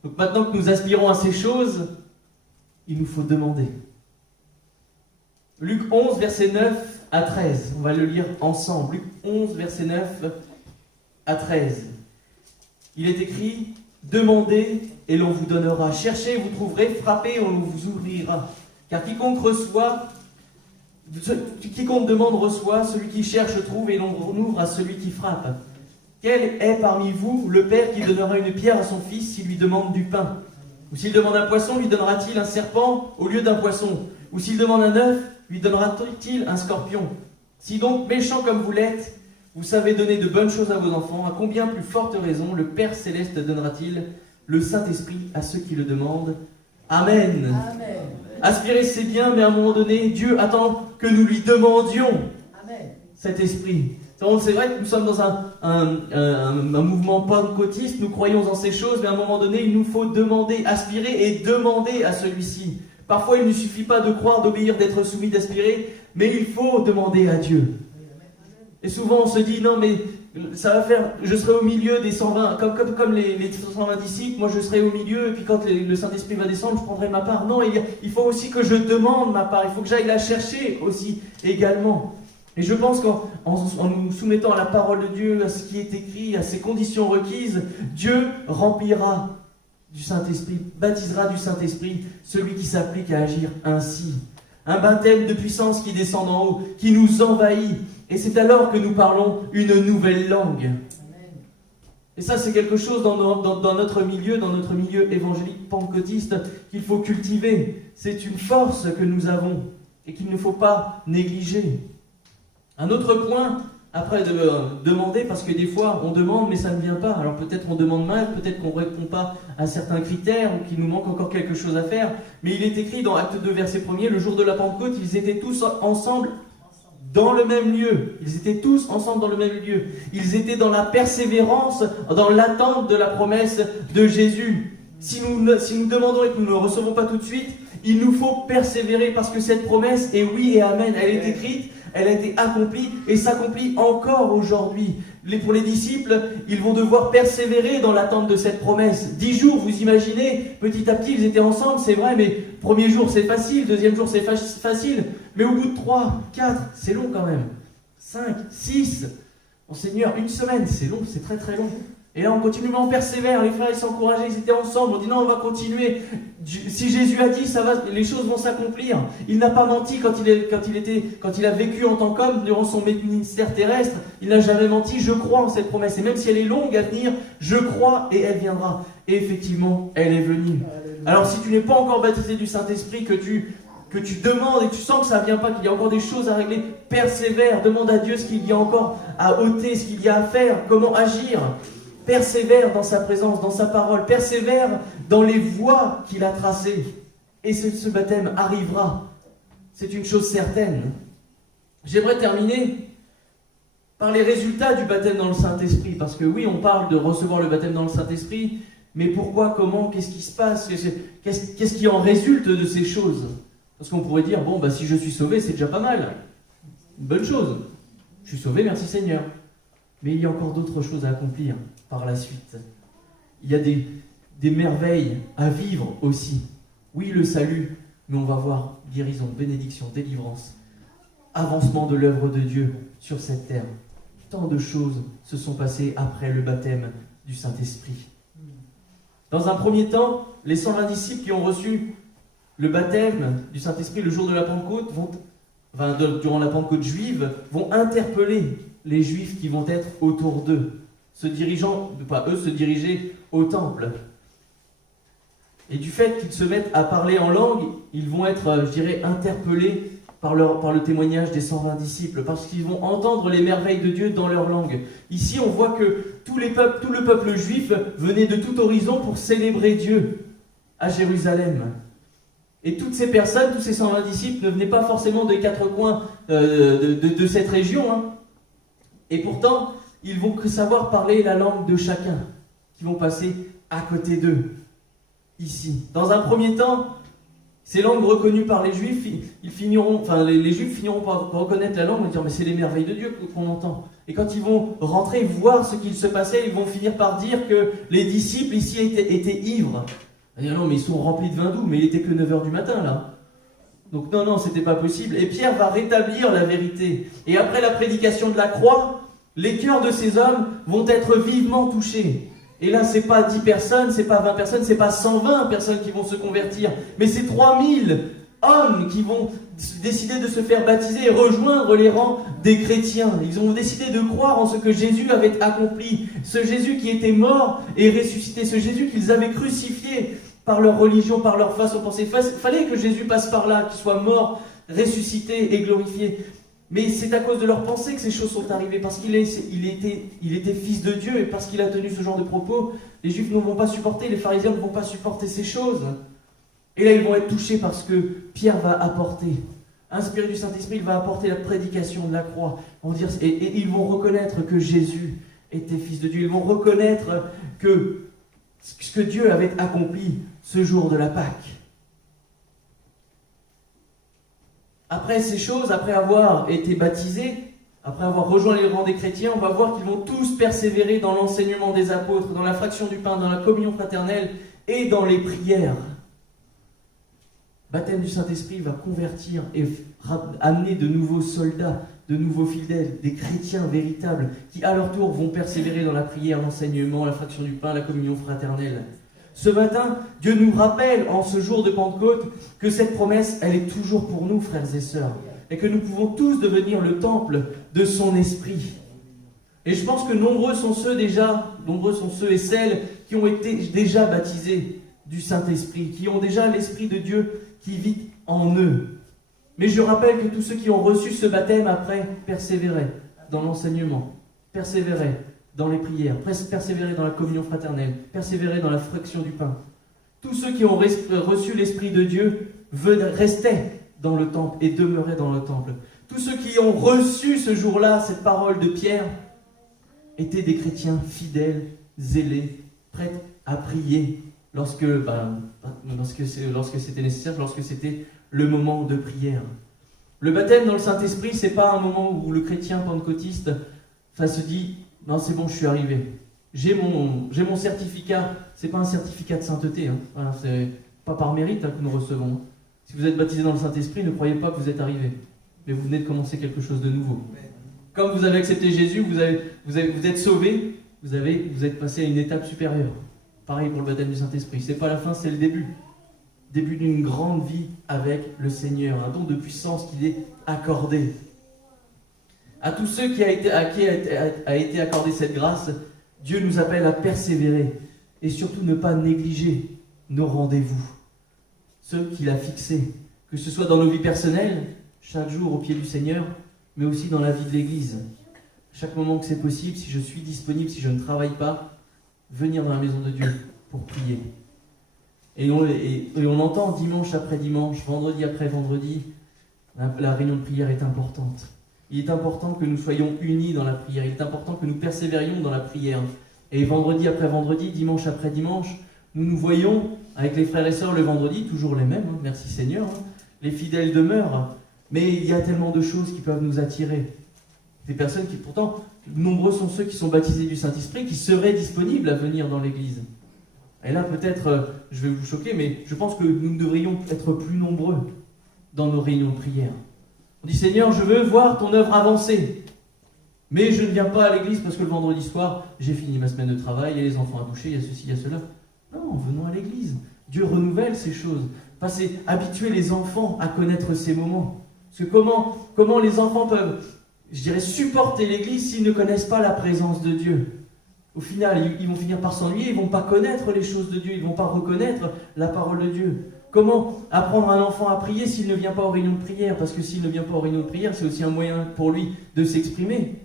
Donc maintenant que nous aspirons à ces choses, il nous faut demander. Luc 11, versets 9 à 13. On va le lire ensemble. Luc 11, versets 9 à 13. Il est écrit « Demandez et l'on vous donnera. Cherchez et vous trouverez. Frappez et on vous ouvrira. Car quiconque demande reçoit. Celui qui cherche trouve et l'on ouvre à celui qui frappe. Quel est parmi vous le père qui donnera une pierre à son fils s'il lui demande du pain? Ou s'il demande un poisson, lui donnera-t-il un serpent au lieu d'un poisson? Ou s'il demande un œuf, lui donnera-t-il un scorpion? Si donc, méchants comme vous l'êtes, vous savez donner de bonnes choses à vos enfants, à combien plus forte raison le Père Céleste donnera-t-il le Saint-Esprit à ceux qui le demandent? Amen. Amen. Aspirer, c'est bien, mais à un moment donné, Dieu attend que nous lui demandions cet esprit. C'est vrai que nous sommes dans un mouvement pentecôtiste, nous croyons en ces choses, mais à un moment donné, il nous faut demander, aspirer et demander à celui-ci. Parfois, il ne suffit pas de croire, d'obéir, d'être soumis, d'aspirer, mais il faut demander à Dieu. Et souvent, on se dit, non, mais ça va faire, je serai au milieu des 120, comme les 120 disciples, moi je serai au milieu, et puis quand le Saint-Esprit va descendre, je prendrai ma part. Non, il faut aussi que je demande ma part, il faut que j'aille la chercher aussi, également. Et je pense qu'en nous soumettant à la parole de Dieu, à ce qui est écrit, à ses conditions requises, Dieu remplira du Saint-Esprit, baptisera du Saint-Esprit celui qui s'applique à agir ainsi. Un baptême de puissance qui descend d'en haut, qui nous envahit. Et c'est alors que nous parlons une nouvelle langue. Et ça, c'est quelque chose dans notre milieu évangélique pentecôtiste, qu'il faut cultiver. C'est une force que nous avons et qu'il ne faut pas négliger. Un autre point, après de demander, parce que des fois on demande mais ça ne vient pas. Alors peut-être on demande mal, peut-être qu'on ne répond pas à certains critères ou qu'il nous manque encore quelque chose à faire. Mais il est écrit dans Acte 2, verset 1er, le jour de la Pentecôte, ils étaient tous ensemble dans le même lieu. Ils étaient tous ensemble dans le même lieu. Ils étaient dans la persévérance, dans l'attente de la promesse de Jésus. Si nous demandons et que nous ne le recevons pas tout de suite, il nous faut persévérer parce que cette promesse est oui et amen. Elle est écrite, elle a été accomplie et s'accomplit encore aujourd'hui. Pour les disciples, ils vont devoir persévérer dans l'attente de cette promesse. 10 jours, vous imaginez, petit à petit, ils étaient ensemble, c'est vrai, mais premier jour c'est facile, deuxième jour c'est facile, mais au bout de 3, 4, c'est long quand même. 5, 6, mon Seigneur, une semaine, c'est long, c'est très très long. Et là on continue, mais on persévère, les frères ils s'encourageaient, ils étaient ensemble, on dit non on va continuer. Si Jésus a dit, ça va, les choses vont s'accomplir. Il n'a pas menti quand il a vécu en tant qu'homme durant son ministère terrestre. Il n'a jamais menti, je crois en cette promesse. Et même si elle est longue à venir, je crois et elle viendra. Et effectivement, elle est venue. Alors si tu n'es pas encore baptisé du Saint-Esprit, que tu demandes et tu sens que ça ne vient pas, qu'il y a encore des choses à régler, persévère, demande à Dieu ce qu'il y a encore à ôter, ce qu'il y a à faire, comment agir. Persévère dans sa présence, dans sa parole, persévère dans les voies qu'il a tracées. Et ce baptême arrivera. C'est une chose certaine. J'aimerais terminer par les résultats du baptême dans le Saint-Esprit. Parce que oui, on parle de recevoir le baptême dans le Saint-Esprit, mais pourquoi, comment, qu'est-ce qui se passe, qu'est-ce qui en résulte de ces choses? Parce qu'on pourrait dire, bon, si je suis sauvé, c'est déjà pas mal. Une bonne chose. Je suis sauvé, merci Seigneur. Mais il y a encore d'autres choses à accomplir par la suite. Il y a des merveilles à vivre aussi. Oui, le salut, mais on va voir guérison, bénédiction, délivrance, avancement de l'œuvre de Dieu sur cette terre. Tant de choses se sont passées après le baptême du Saint-Esprit. Dans un premier temps, les 120 disciples qui ont reçu le baptême du Saint-Esprit le jour de la Pentecôte, durant la Pentecôte juive, vont interpeller les Juifs qui vont être autour d'eux, se diriger au temple. Et du fait qu'ils se mettent à parler en langue, ils vont être, interpellés par le témoignage des 120 disciples, parce qu'ils vont entendre les merveilles de Dieu dans leur langue. Ici, on voit que tout le peuple juif venait de tout horizon pour célébrer Dieu à Jérusalem. Et toutes ces personnes, tous ces 120 disciples ne venaient pas forcément des quatre coins de cette région, hein. Et pourtant, ils vont savoir parler la langue de chacun, qui vont passer à côté d'eux, ici. Dans un premier temps, ces langues reconnues par les Juifs, les Juifs finiront par reconnaître la langue et dire « mais c'est les merveilles de Dieu qu'on entend ». Et quand ils vont rentrer voir ce qu'il se passait, ils vont finir par dire que les disciples ici étaient ivres. Ils vont dire « non, mais ils sont remplis de vin doux, mais il n'était que 9h du matin, là ». Donc non, c'était pas possible. Et Pierre va rétablir la vérité. Et après la prédication de la croix, les cœurs de ces hommes vont être vivement touchés. Et là, c'est pas 10 personnes, c'est pas 20 personnes, c'est pas 120 personnes qui vont se convertir, mais c'est 3000 hommes qui vont décider de se faire baptiser et rejoindre les rangs des chrétiens. Ils ont décidé de croire en ce que Jésus avait accompli. Ce Jésus qui était mort et ressuscité, ce Jésus qu'ils avaient crucifié par leur religion, par leur façon de penser. Il fallait que Jésus passe par là, qu'il soit mort, ressuscité et glorifié. Mais c'est à cause de leur pensée que ces choses sont arrivées, parce qu'il était fils de Dieu, et parce qu'il a tenu ce genre de propos, les Juifs ne vont pas supporter, les pharisiens ne vont pas supporter ces choses. Et là, ils vont être touchés parce que Pierre va apporter, inspiré du Saint-Esprit, il va apporter la prédication de la croix. Et ils vont reconnaître que Jésus était fils de Dieu. Ils vont reconnaître que ce que Dieu avait accompli ce jour de la Pâque. Après ces choses, après avoir été baptisés, après avoir rejoint les rangs des chrétiens, on va voir qu'ils vont tous persévérer dans l'enseignement des apôtres, dans la fraction du pain, dans la communion fraternelle et dans les prières. Le baptême du Saint-Esprit va convertir et amener de nouveaux soldats, de nouveaux fidèles, des chrétiens véritables, qui à leur tour vont persévérer dans la prière, l'enseignement, la fraction du pain, la communion fraternelle. Ce matin, Dieu nous rappelle, en ce jour de Pentecôte, que cette promesse, elle est toujours pour nous, frères et sœurs, et que nous pouvons tous devenir le temple de son esprit. Et je pense que nombreux sont ceux déjà nombreux sont ceux et celles qui ont été déjà baptisés du Saint-Esprit, qui ont déjà l'Esprit de Dieu qui vit en eux. Mais je rappelle que tous ceux qui ont reçu ce baptême après persévéraient dans l'enseignement, persévéraient dans les prières, persévéraient dans la communion fraternelle, persévéraient dans la fraction du pain. Tous ceux qui ont reçu l'Esprit de Dieu restaient dans le temple et demeuraient dans le temple. Tous ceux qui ont reçu ce jour-là cette parole de Pierre étaient des chrétiens fidèles, zélés, prêts à prier lorsque c'était nécessaire, lorsque c'était le moment de prière. Le baptême dans le Saint-Esprit, c'est pas un moment où le chrétien pentecôtiste se dit « Non, c'est bon, je suis arrivé. J'ai mon certificat. » C'est pas un certificat de sainteté. Hein. Voilà, c'est pas par mérite que nous recevons. Si vous êtes baptisé dans le Saint-Esprit, ne croyez pas que vous êtes arrivé. Mais vous venez de commencer quelque chose de nouveau. Comme vous avez accepté Jésus, vous êtes sauvé, vous êtes passé à une étape supérieure. Pareil pour le baptême du Saint-Esprit. C'est pas la fin, c'est le début. Début d'une grande vie avec le Seigneur. Un don de puissance qui est accordé. À tous ceux à qui a été accordée cette grâce, Dieu nous appelle à persévérer et surtout ne pas négliger nos rendez-vous. Ceux qu'il a fixés, que ce soit dans nos vies personnelles, chaque jour au pied du Seigneur, mais aussi dans la vie de l'Église. Chaque moment que c'est possible, si je suis disponible, si je ne travaille pas, venir dans la maison de Dieu pour prier. Et on entend dimanche après dimanche, vendredi après vendredi, la réunion de prière est importante. Il est important que nous soyons unis dans la prière, il est important que nous persévérions dans la prière. Et vendredi après vendredi, dimanche après dimanche, nous nous voyons avec les frères et sœurs le vendredi, toujours les mêmes, hein, merci Seigneur, hein, les fidèles demeurent, mais il y a tellement de choses qui peuvent nous attirer. Des personnes qui pourtant, nombreux sont ceux qui sont baptisés du Saint-Esprit, qui seraient disponibles à venir dans l'église. Et là peut-être, je vais vous choquer, mais je pense que nous devrions être plus nombreux dans nos réunions de prière. On dit Seigneur, je veux voir ton œuvre avancer. Mais je ne viens pas à l'église parce que le vendredi soir, j'ai fini ma semaine de travail, il y a les enfants à coucher, il y a ceci, il y a cela. Non, venons à l'église. Dieu renouvelle ces choses. Habituer les enfants à connaître ces moments. Parce que comment les enfants peuvent, supporter l'église s'ils ne connaissent pas la présence de Dieu? Au final, ils vont finir par s'ennuyer, ils ne vont pas connaître les choses de Dieu, ils ne vont pas reconnaître la parole de Dieu. Comment apprendre un enfant à prier s'il ne vient pas aux réunions de prière? Parce que s'il ne vient pas aux réunions de prière, c'est aussi un moyen pour lui de s'exprimer.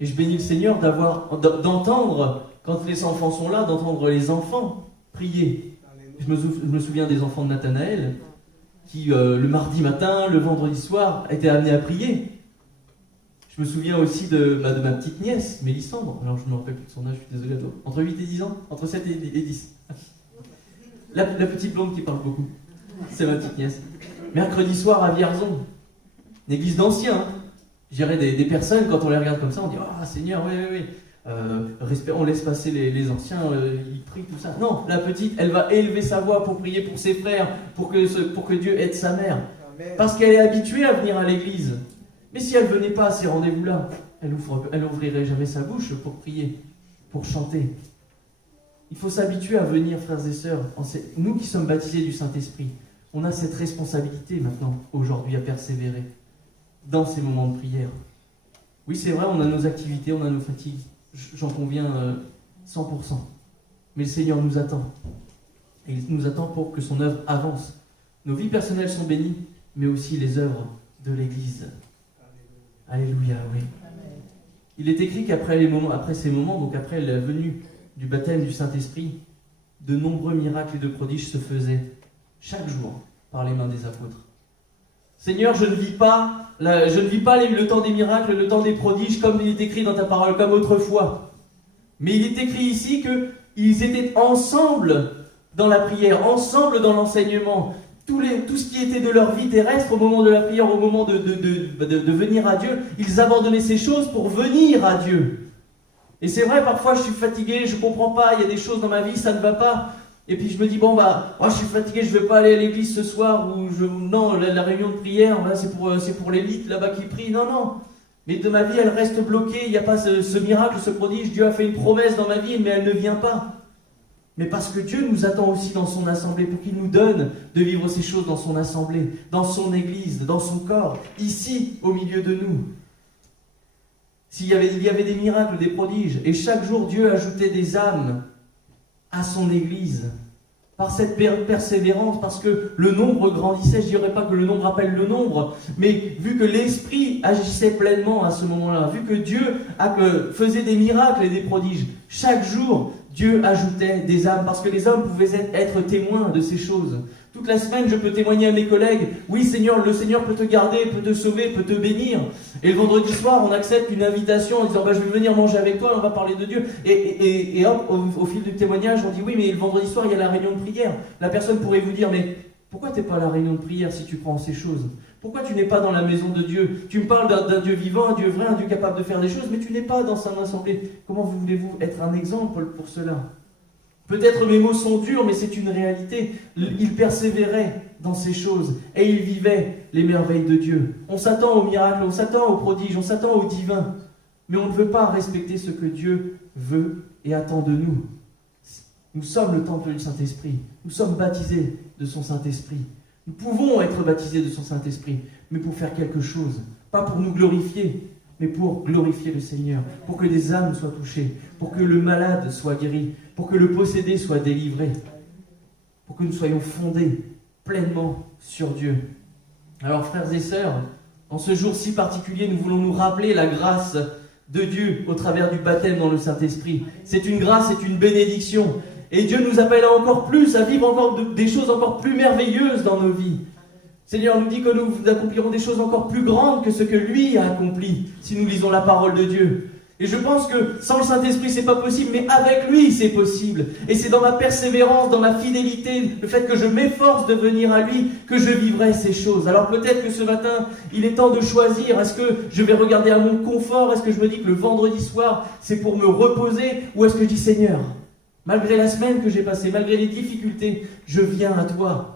Et je bénis le Seigneur d'entendre, quand les enfants sont là, d'entendre les enfants prier. Je me souviens des enfants de Nathanaël, qui le mardi matin, le vendredi soir, étaient amenés à prier. Je me souviens aussi de ma petite nièce, Mélissandre. Alors je ne me rappelle plus de son âge, je suis désolé à toi. Entre 8 et 10 ans? Entre 7 et 10. La petite blonde qui parle beaucoup. C'est ma petite nièce. Mercredi soir à Vierzon. Une église d'anciens. Hein. Je dirais des personnes, quand on les regarde comme ça, on dit « Ah Seigneur, oui. On laisse passer les anciens, ils prient, tout ça. » Non, la petite, elle va élever sa voix pour prier pour ses frères, pour que Dieu aide sa mère. Parce qu'elle est habituée à venir à l'église. Mais si elle ne venait pas à ces rendez-vous-là, elle n'ouvrirait jamais sa bouche pour prier, pour chanter. Il faut s'habituer à venir, frères et sœurs. Nous qui sommes baptisés du Saint-Esprit, on a cette responsabilité maintenant, aujourd'hui, à persévérer dans ces moments de prière. Oui, c'est vrai, on a nos activités, on a nos fatigues. J'en conviens 100%. Mais le Seigneur nous attend. Et il nous attend pour que son œuvre avance. Nos vies personnelles sont bénies, mais aussi les œuvres de l'Église. Alléluia, oui. Il est écrit qu'après ces moments, donc après la venue du baptême du Saint-Esprit, de nombreux miracles et de prodiges se faisaient chaque jour par les mains des apôtres. Seigneur, je ne vis pas le temps des miracles, le temps des prodiges, comme il est écrit dans ta parole, comme autrefois. Mais il est écrit ici qu'ils étaient ensemble dans la prière, ensemble dans l'enseignement. Tout ce qui était de leur vie terrestre, au moment de la prière, au moment de venir à Dieu, ils abandonnaient ces choses pour venir à Dieu. Et c'est vrai, parfois je suis fatigué, je ne comprends pas, il y a des choses dans ma vie, ça ne va pas. Et puis je me dis, je suis fatigué, je ne vais pas aller à l'église ce soir, non, la réunion de prière, là, c'est pour l'élite là-bas qui prie. Non. Mais de ma vie, elle reste bloquée, il n'y a pas ce miracle, ce prodige. Dieu a fait une promesse dans ma vie, mais elle ne vient pas. Mais parce que Dieu nous attend aussi dans son assemblée, pour qu'il nous donne de vivre ces choses dans son assemblée, dans son église, dans son corps, ici, au milieu de nous. il y avait des miracles, des prodiges, et chaque jour Dieu ajoutait des âmes à son Église, par cette persévérance, parce que le nombre grandissait. Je ne dirais pas que le nombre appelle le nombre, mais vu que l'Esprit agissait pleinement à ce moment-là, vu que Dieu faisait des miracles et des prodiges, chaque jour Dieu ajoutait des âmes, parce que les hommes pouvaient être témoins de ces choses. Toute la semaine, je peux témoigner à mes collègues, oui Seigneur, le Seigneur peut te garder, peut te sauver, peut te bénir. Et le vendredi soir, on accepte une invitation en disant, je vais venir manger avec toi, on va parler de Dieu. Et hop, au fil du témoignage, on dit, oui, mais le vendredi soir, il y a la réunion de prière. La personne pourrait vous dire, mais pourquoi tu n'es pas à la réunion de prière si tu crois en ces choses? Pourquoi tu n'es pas dans la maison de Dieu? Tu me parles d'un Dieu vivant, un Dieu vrai, un Dieu capable de faire des choses, mais tu n'es pas dans son assemblée. Comment voulez-vous être un exemple pour cela? Peut-être mes mots sont durs, mais c'est une réalité. Il persévérait dans ces choses et il vivait les merveilles de Dieu. On s'attend aux miracles, on s'attend aux prodiges, on s'attend au divin, mais on ne veut pas respecter ce que Dieu veut et attend de nous. Nous sommes le temple du Saint-Esprit. Nous sommes baptisés de son Saint-Esprit. Nous pouvons être baptisés de son Saint-Esprit, mais pour faire quelque chose, pas pour nous glorifier, mais pour glorifier le Seigneur, pour que des âmes soient touchées, pour que le malade soit guéri, pour que le possédé soit délivré, pour que nous soyons fondés pleinement sur Dieu. Alors frères et sœurs, en ce jour si particulier, nous voulons nous rappeler la grâce de Dieu au travers du baptême dans le Saint-Esprit. C'est une grâce, c'est une bénédiction. Et Dieu nous appelle encore plus à vivre encore des choses encore plus merveilleuses dans nos vies. Seigneur nous dit que nous accomplirons des choses encore plus grandes que ce que lui a accompli si nous lisons la parole de Dieu. Et je pense que sans le Saint-Esprit, c'est pas possible, mais avec lui, c'est possible. Et c'est dans ma persévérance, dans ma fidélité, le fait que je m'efforce de venir à lui, que je vivrai ces choses. Alors peut-être que ce matin, il est temps de choisir. Est-ce que je vais regarder à mon confort? Est-ce que je me dis que le vendredi soir, c'est pour me reposer? Ou est-ce que je dis, Seigneur, malgré la semaine que j'ai passée, malgré les difficultés, je viens à toi.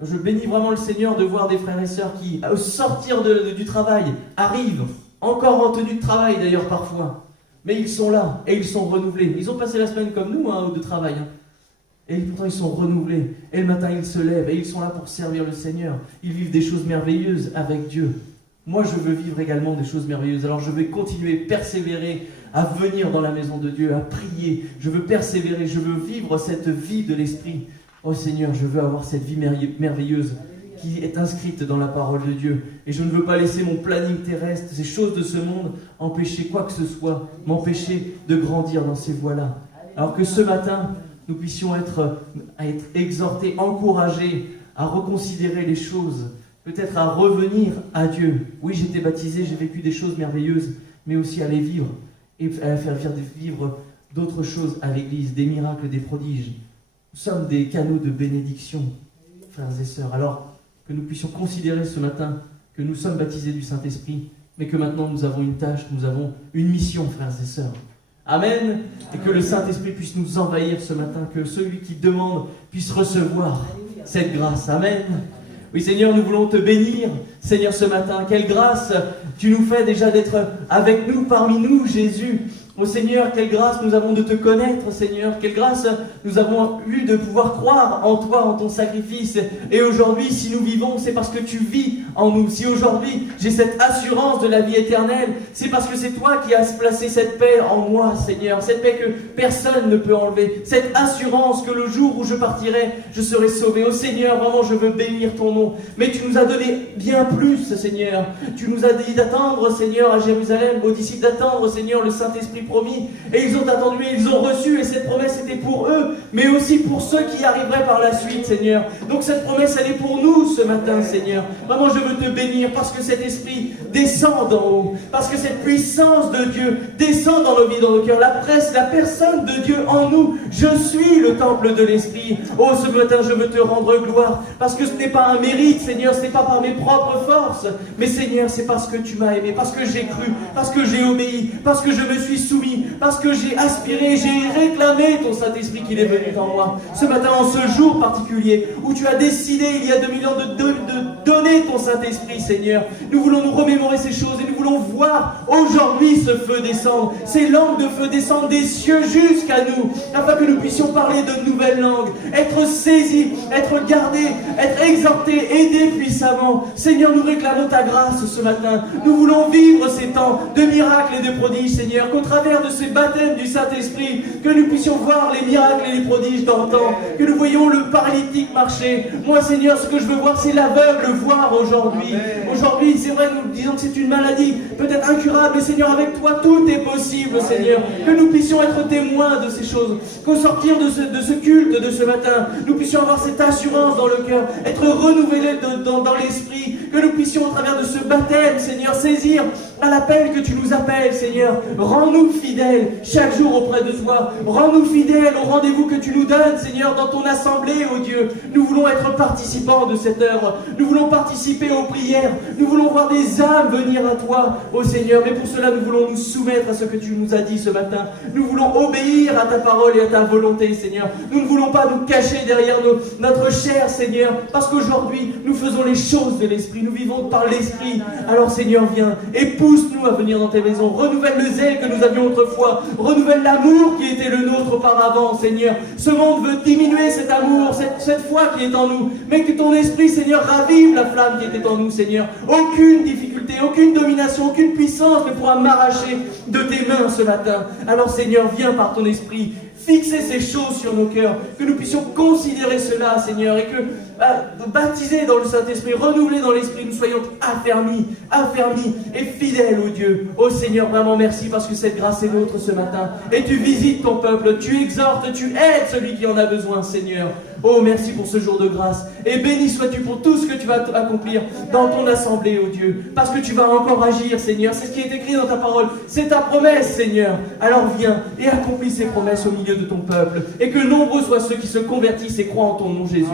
Je bénis vraiment le Seigneur de voir des frères et sœurs qui, au sortir du travail, arrivent, encore en tenue de travail d'ailleurs parfois, mais ils sont là et ils sont renouvelés. Ils ont passé la semaine comme nous, de travail, et pourtant ils sont renouvelés. Et le matin ils se lèvent et ils sont là pour servir le Seigneur. Ils vivent des choses merveilleuses avec Dieu. Moi je veux vivre également des choses merveilleuses, alors je vais continuer, persévérer à venir dans la maison de Dieu, à prier. Je veux persévérer, je veux vivre cette vie de l'Esprit. Oh Seigneur, je veux avoir cette vie merveilleuse qui est inscrite dans la parole de Dieu. Et je ne veux pas laisser mon planning terrestre, ces choses de ce monde, empêcher quoi que ce soit, m'empêcher de grandir dans ces voies-là. Alors que ce matin, nous puissions être exhortés, encouragés à reconsidérer les choses, peut-être à revenir à Dieu. Oui, j'ai été baptisé, j'ai vécu des choses merveilleuses, mais aussi à les vivre et à faire vivre d'autres choses à l'Église, des miracles, des prodiges. Nous sommes des canaux de bénédiction, frères et sœurs. Alors que nous puissions considérer ce matin que nous sommes baptisés du Saint-Esprit, mais que maintenant nous avons une tâche, nous avons une mission, frères et sœurs. Amen. Et que le Saint-Esprit puisse nous envahir ce matin, que celui qui demande puisse recevoir cette grâce. Amen. Oui Seigneur, nous voulons te bénir, Seigneur, ce matin. Quelle grâce tu nous fais déjà d'être avec nous, parmi nous, Jésus. Oh Seigneur, quelle grâce nous avons de te connaître, Seigneur. Quelle grâce nous avons eu de pouvoir croire en toi, en ton sacrifice. Et aujourd'hui, si nous vivons, c'est parce que tu vis en nous. Si aujourd'hui, j'ai cette assurance de la vie éternelle, c'est parce que c'est toi qui as placé cette paix en moi, Seigneur. Cette paix que personne ne peut enlever. Cette assurance que le jour où je partirai, je serai sauvé. Oh Seigneur, vraiment, je veux bénir ton nom. Mais tu nous as donné bien plus, Seigneur. Tu nous as dit d'attendre, Seigneur, à Jérusalem, aux disciples d'attendre, Seigneur, le Saint-Esprit promis, et ils ont attendu et ils ont reçu, et cette promesse était pour eux, mais aussi pour ceux qui arriveraient par la suite, Seigneur. Donc cette promesse, elle est pour nous ce matin, Seigneur. Vraiment, je veux te bénir parce que cet esprit descend d'en haut, parce que cette puissance de Dieu descend dans nos vies, dans nos cœurs. La personne de Dieu en nous, je suis le temple de l'esprit. Oh, ce matin, je veux te rendre gloire, parce que ce n'est pas un mérite, Seigneur, ce n'est pas par mes propres forces, mais Seigneur, c'est parce que tu m'as aimé, parce que j'ai cru, parce que j'ai obéi, parce que je me suis soumis, parce que j'ai aspiré, j'ai réclamé ton Saint-Esprit qu'il est venu en moi. Ce matin, en ce jour particulier, où tu as décidé il y a 2000 ans de donner ton Saint-Esprit, Seigneur, nous voulons nous remémorer ces choses et nous voulons voir aujourd'hui ce feu descendre, ces langues de feu descendre des cieux jusqu'à nous, afin que nous puissions parler de nouvelles langues, être saisis, être gardés, être exhortés, aidés puissamment. Seigneur, nous réclamons ta grâce ce matin. Nous voulons vivre ces temps de miracles et de prodiges, Seigneur, qu'au travers de ces baptêmes du Saint-Esprit, que nous puissions voir les miracles et les prodiges d'antan, que nous voyions le paralytique marcher. Moi, Seigneur, ce que je veux voir, c'est l'aveugle voir aujourd'hui. Aujourd'hui, c'est vrai, nous disons que c'est une maladie, peut-être incurable, mais Seigneur, avec toi, tout est possible, Seigneur. Que nous puissions être témoins de ces choses, qu'au sortir de ce culte de ce matin, nous puissions avoir cette assurance dans le cœur, être renouvelés dans l'esprit, que nous puissions, au travers de ce baptême, Seigneur, saisir à l'appel que tu nous appelles, Seigneur. Rends-nous fidèles chaque jour auprès de toi. Rends-nous fidèles au rendez-vous que tu nous donnes, Seigneur, dans ton assemblée, ô Dieu. Nous voulons être participants de cette œuvre. Nous voulons participer aux prières. Nous voulons voir des âmes venir à toi, ô Seigneur. Mais pour cela, nous voulons nous soumettre à ce que tu nous as dit ce matin. Nous voulons obéir à ta parole et à ta volonté, Seigneur. Nous ne voulons pas nous cacher derrière notre chair, Seigneur, parce qu'aujourd'hui, nous faisons les choses de l'Esprit. Nous vivons par l'Esprit. Alors, Seigneur, viens et pousse-nous à venir dans tes maisons. Renouvelle le zèle que nous avions autrefois. Renouvelle l'amour qui était le nôtre auparavant, Seigneur. Ce monde veut diminuer cet amour, cette foi qui est en nous. Mais que ton esprit, Seigneur, ravive la flamme qui était en nous, Seigneur. Aucune difficulté, aucune domination, aucune puissance ne pourra m'arracher de tes mains ce matin. Alors, Seigneur, viens par ton esprit fixer ces choses sur nos cœurs, que nous puissions considérer cela, Seigneur, et que, baptisés dans le Saint-Esprit, renouvelés dans l'Esprit, nous soyons affermis et fidèles au Dieu. Oh Seigneur, vraiment merci parce que cette grâce est nôtre ce matin. Et tu visites ton peuple, tu exhortes, tu aides celui qui en a besoin, Seigneur. Oh, merci pour ce jour de grâce. Et béni sois-tu pour tout ce que tu vas accomplir dans ton assemblée, oh Dieu. Parce que tu vas encore agir, Seigneur. C'est ce qui est écrit dans ta parole. C'est ta promesse, Seigneur. Alors viens et accomplis ces promesses au milieu de ton peuple. Et que nombreux soient ceux qui se convertissent et croient en ton nom, Jésus.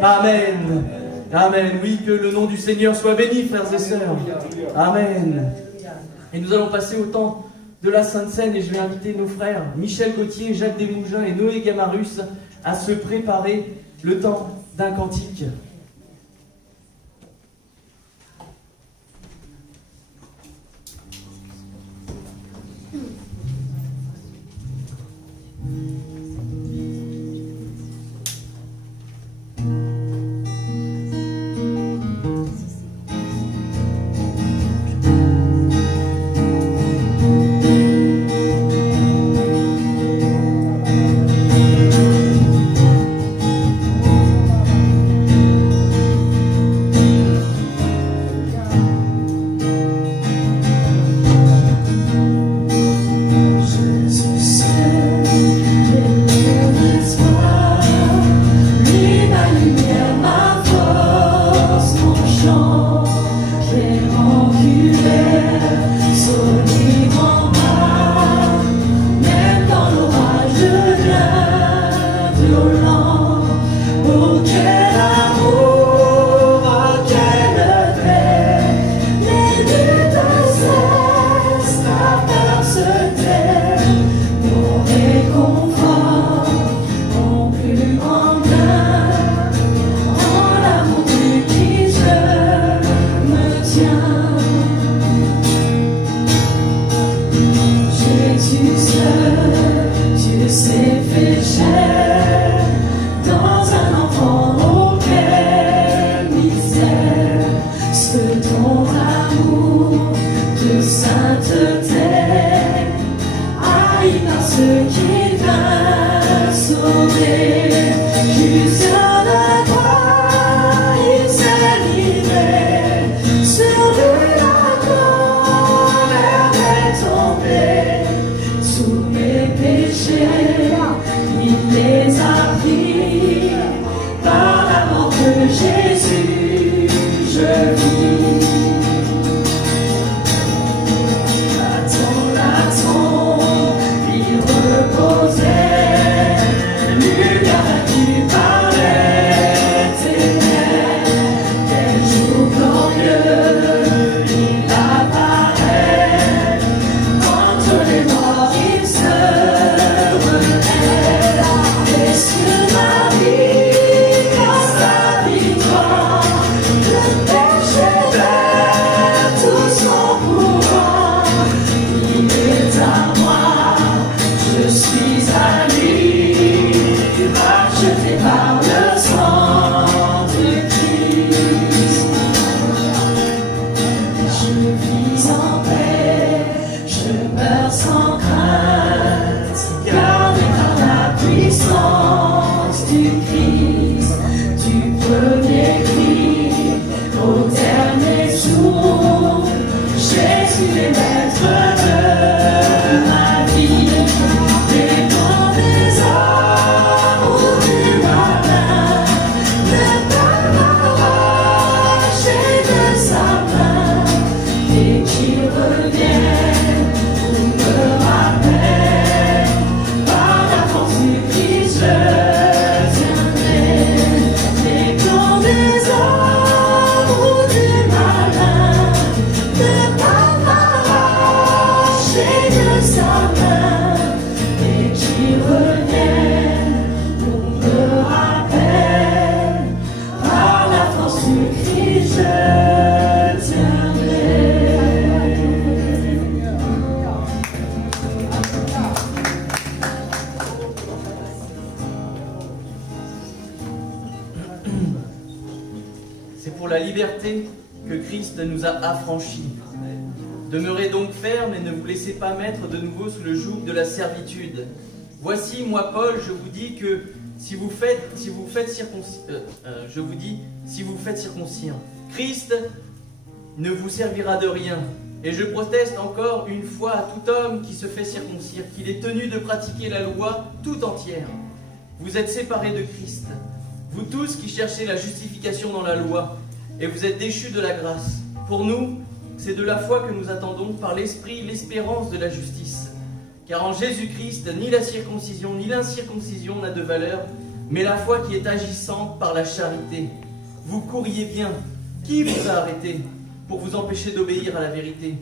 Amen. Amen. Oui, que le nom du Seigneur soit béni, frères et sœurs. Amen. Et nous allons passer au temps de la Sainte Seine et je vais inviter nos frères Michel Gauthier, Jacques Desmougins et Noé Gamarus à se préparer le temps d'un cantique. Il les a pris par C'est pour la liberté que Christ nous a affranchis. Demeurez donc fermes et ne vous laissez pas mettre de nouveau sous le joug de la servitude. Voici, moi Paul, je vous dis que si vous faites circoncire, Christ ne vous servira de rien. Et je proteste encore une fois à tout homme qui se fait circoncire qu'il est tenu de pratiquer la loi tout entière. Vous êtes séparés de Christ, vous tous qui cherchez la justification dans la loi, et vous êtes déchus de la grâce. Pour nous, c'est de la foi que nous attendons par l'Esprit l'espérance de la justice. Car en Jésus-Christ, ni la circoncision ni l'incirconcision n'a de valeur, mais la foi qui est agissante par la charité. Vous courriez bien. Qui vous a arrêté pour vous empêcher d'obéir à la vérité?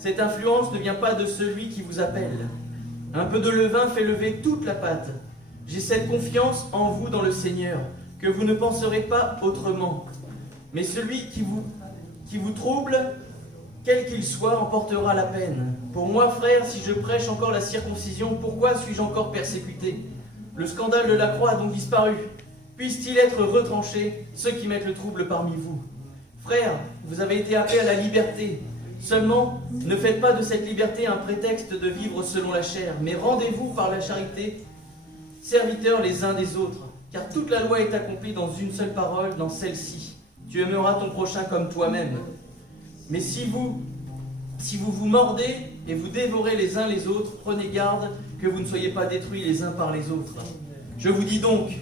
Cette influence ne vient pas de celui qui vous appelle. Un peu de levain fait lever toute la pâte. J'ai cette confiance en vous dans le Seigneur, que vous ne penserez pas autrement. Mais celui qui vous trouble, quel qu'il soit, en portera la peine. Pour moi, frère, si je prêche encore la circoncision, pourquoi suis-je encore persécuté? Le scandale de la croix a donc disparu. Puisse-t-il être retranché, ceux qui mettent le trouble parmi vous? Frères, vous avez été appelés à la liberté. Seulement, ne faites pas de cette liberté un prétexte de vivre selon la chair, mais rendez-vous par la charité, serviteurs les uns des autres. Car toute la loi est accomplie dans une seule parole, dans celle-ci. Tu aimeras ton prochain comme toi-même. Mais si vous vous mordez et vous dévorez les uns les autres, prenez garde que vous ne soyez pas détruits les uns par les autres. Je vous dis donc,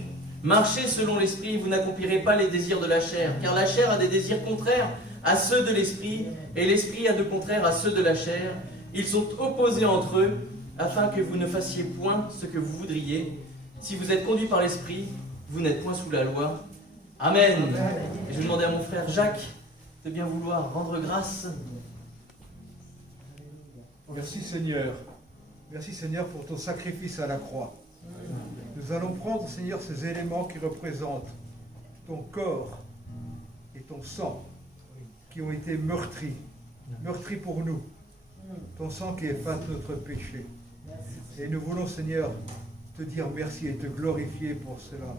marchez selon l'esprit, vous n'accomplirez pas les désirs de la chair, car la chair a des désirs contraires à ceux de l'esprit, et l'esprit a de contraires à ceux de la chair. Ils sont opposés entre eux, afin que vous ne fassiez point ce que vous voudriez. Si vous êtes conduits par l'esprit, vous n'êtes point sous la loi. Amen. Et je vais demander à mon frère Jacques de bien vouloir rendre grâce. Merci Seigneur. Merci Seigneur pour ton sacrifice à la croix. Nous allons prendre Seigneur ces éléments qui représentent ton corps et ton sang qui ont été meurtris pour nous. Ton sang qui efface notre péché. Et nous voulons Seigneur te dire merci et te glorifier pour cela.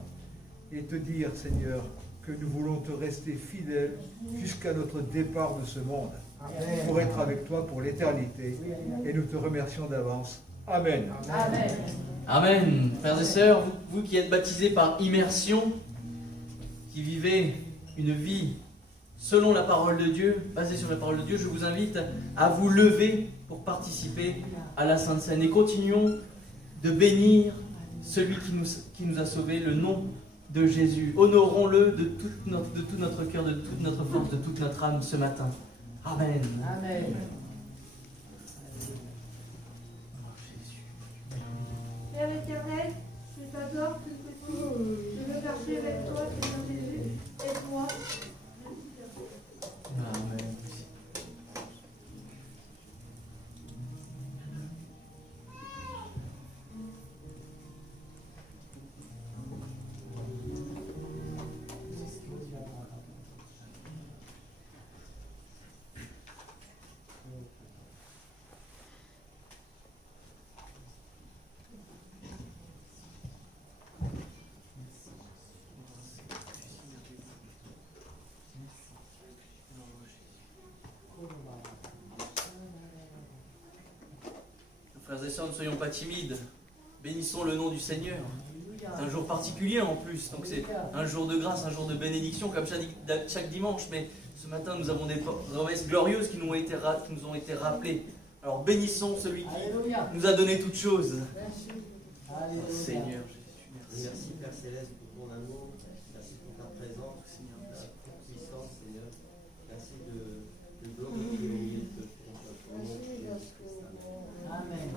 Et te dire Seigneur que nous voulons te rester fidèles jusqu'à notre départ de ce monde. Pour être avec toi pour l'éternité. Et nous te remercions d'avance. Amen. Amen. Amen. Frères et sœurs, vous qui êtes baptisés par immersion, qui vivez une vie selon la parole de Dieu, basée sur la parole de Dieu, je vous invite à vous lever pour participer à la Sainte Seine. Et continuons de bénir celui qui nous a sauvés, le nom de Jésus. Honorons-le de tout notre cœur, de toute notre force, de toute notre âme ce matin. Amen. Amen. Père éternel, je t'adore, je te prie, je veux marcher avec toi, Seigneur Jésus, aide-moi. Amen. Frères et sœurs, ne soyons pas timides. Bénissons le nom du Seigneur. C'est un jour particulier en plus, donc c'est un jour de grâce, un jour de bénédiction comme chaque dimanche. Mais ce matin, nous avons des promesses glorieuses qui nous ont été rappelées. Alors bénissons celui qui nous a donné toutes choses. Seigneur Jésus, merci. Merci Père Céleste pour ton amour, merci pour ta présence, merci pour ta puissance Seigneur, merci de glorifier au milieu de ton nom. Amen.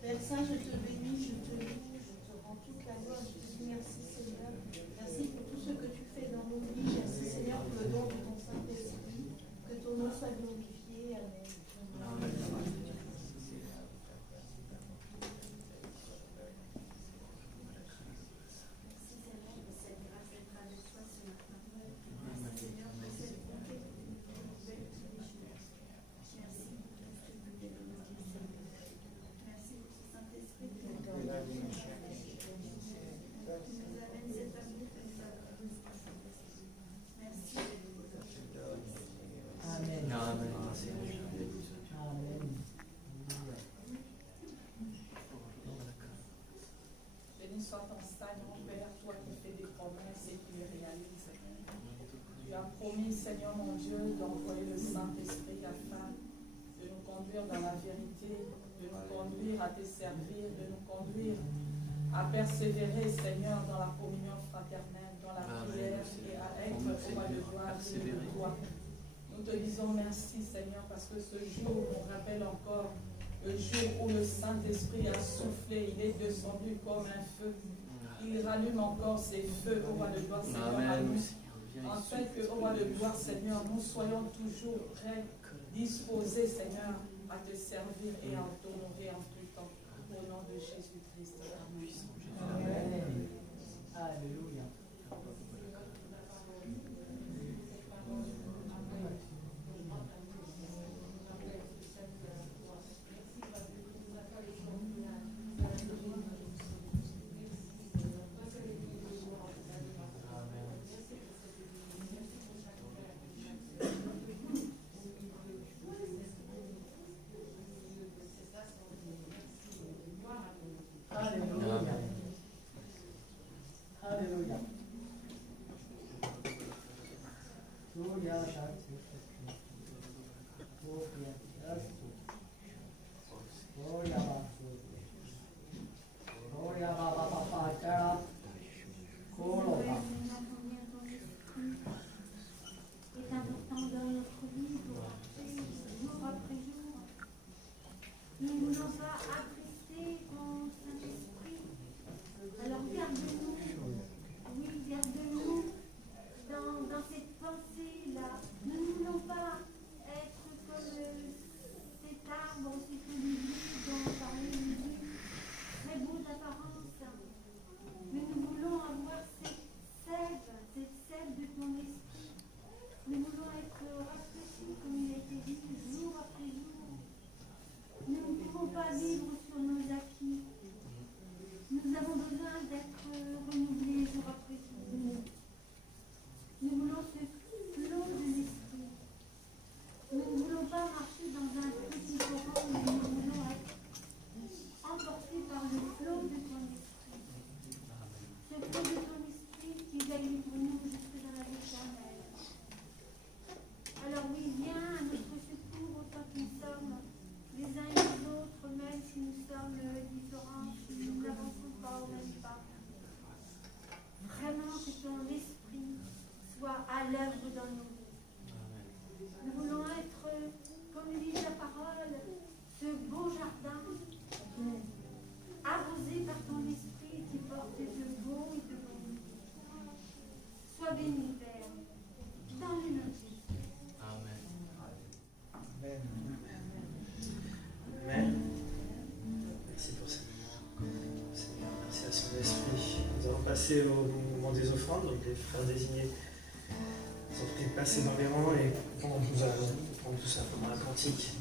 Père Saint, je te bénis, je te loue, je te rends toute la gloire, je te dis merci Seigneur. Merci pour tout ce que tu fais dans nos vies. Merci Seigneur pour le don de ton Saint-Esprit. Que ton nom soit glorifié. Amen. promis, Seigneur mon Dieu, d'envoyer le Saint-Esprit afin de nous conduire dans la vérité, de nous conduire à te servir, de nous conduire à persévérer, Seigneur, dans la communion fraternelle, dans la prière et à être au roi de gloire de toi. Nous te disons merci, Seigneur, parce que ce jour, on rappelle encore le jour où le Saint-Esprit a soufflé, il est descendu comme un feu. Il rallume encore ses feux au roi de gloire, Seigneur, à nous. En fait que, au roi de gloire, Seigneur, nous soyons toujours prêts, disposés, Seigneur, à te servir et à t'honorer en tout temps. Au nom de Jésus-Christ. Amen. Amen. Alléluia. Alléluia. Alléluia. Est important dans notre vie pour marcher jour après jour. Nous ne voulons pas attrister ton Saint-Esprit. Alors garde-nous, oui, garde-nous dans cette pensée-là. Nous ne voulons pas être comme cet arbre, cet olivier dont parlait Jésus, très beau d'apparence. Mais nous voulons avoir cette sève de ton esprit. Nous voulons être rafraîchis, comme il a été dit, jour après jour. Nous ne pouvons pas vivre sur nos acquis. Nous avons besoin d'être renouvelés jour après jour. Nous voulons ce flot de l'esprit. Nous ne voulons pas marcher dans un petit courant, mais nous voulons être emportés par le flot de ton esprit. Ce flot de ton esprit qui veille pour nous jusque dans la vie éternelle. Alors oui, viens à notre secours autant que nous sommes les uns et les autres, même si nous sommes différents, si nous n'avançons pas au même pas. Vraiment que ton esprit soit à l'œuvre dans nos vies. Nous voulons être, comme dit la parole, ce beau jardin arrosé par ton esprit qui porte de beau et de bon. Sois béni, Père, dans le nom de Jésus. Amen. Amen. Amen. Merci pour ce moment. Seigneur, merci à son esprit. Nous allons passer au moment des offrandes, donc les frères désignés sont pris de passer dans les rangs et pendant que nous allons prendre tout simplement la cantique.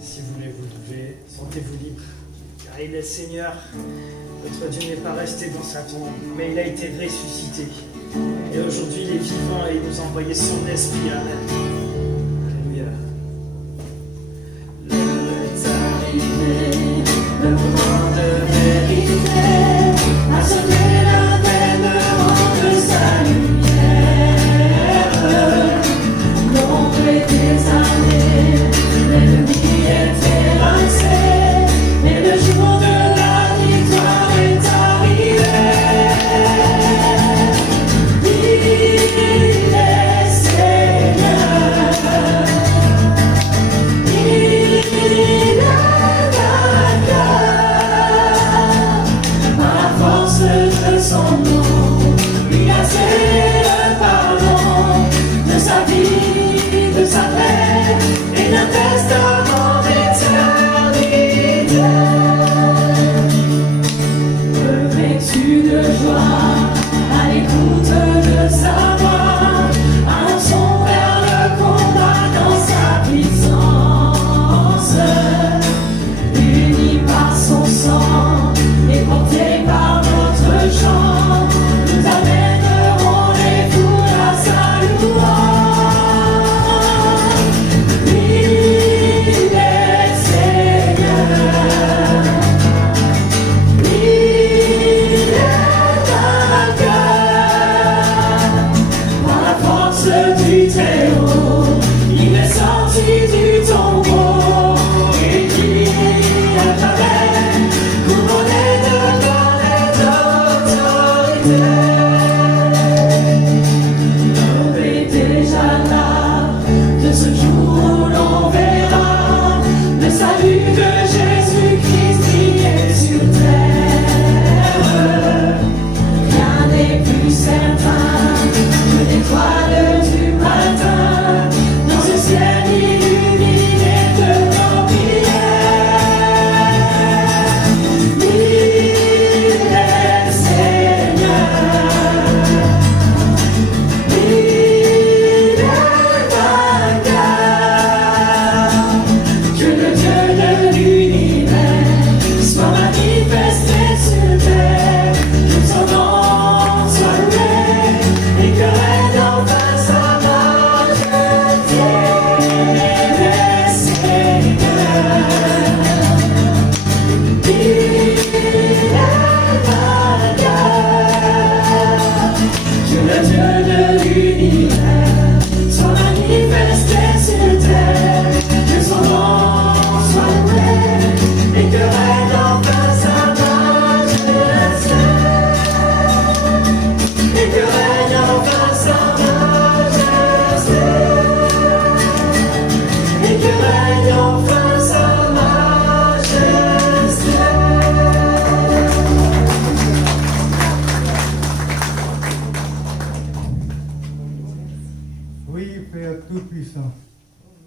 Si vous voulez vous lever, sentez-vous libre. Car il est Seigneur, notre Dieu n'est pas resté dans sa tombe, mais il a été ressuscité. Et aujourd'hui il est vivant et il nous a envoyé son esprit. Amen. Alléluia. L'heure est arrivée, le moment de vérité a sonné la veine de sa lumière. L'ombre des années, l'ennemi est évincé, et le jour de la victoire est arrivé. Il est Seigneur.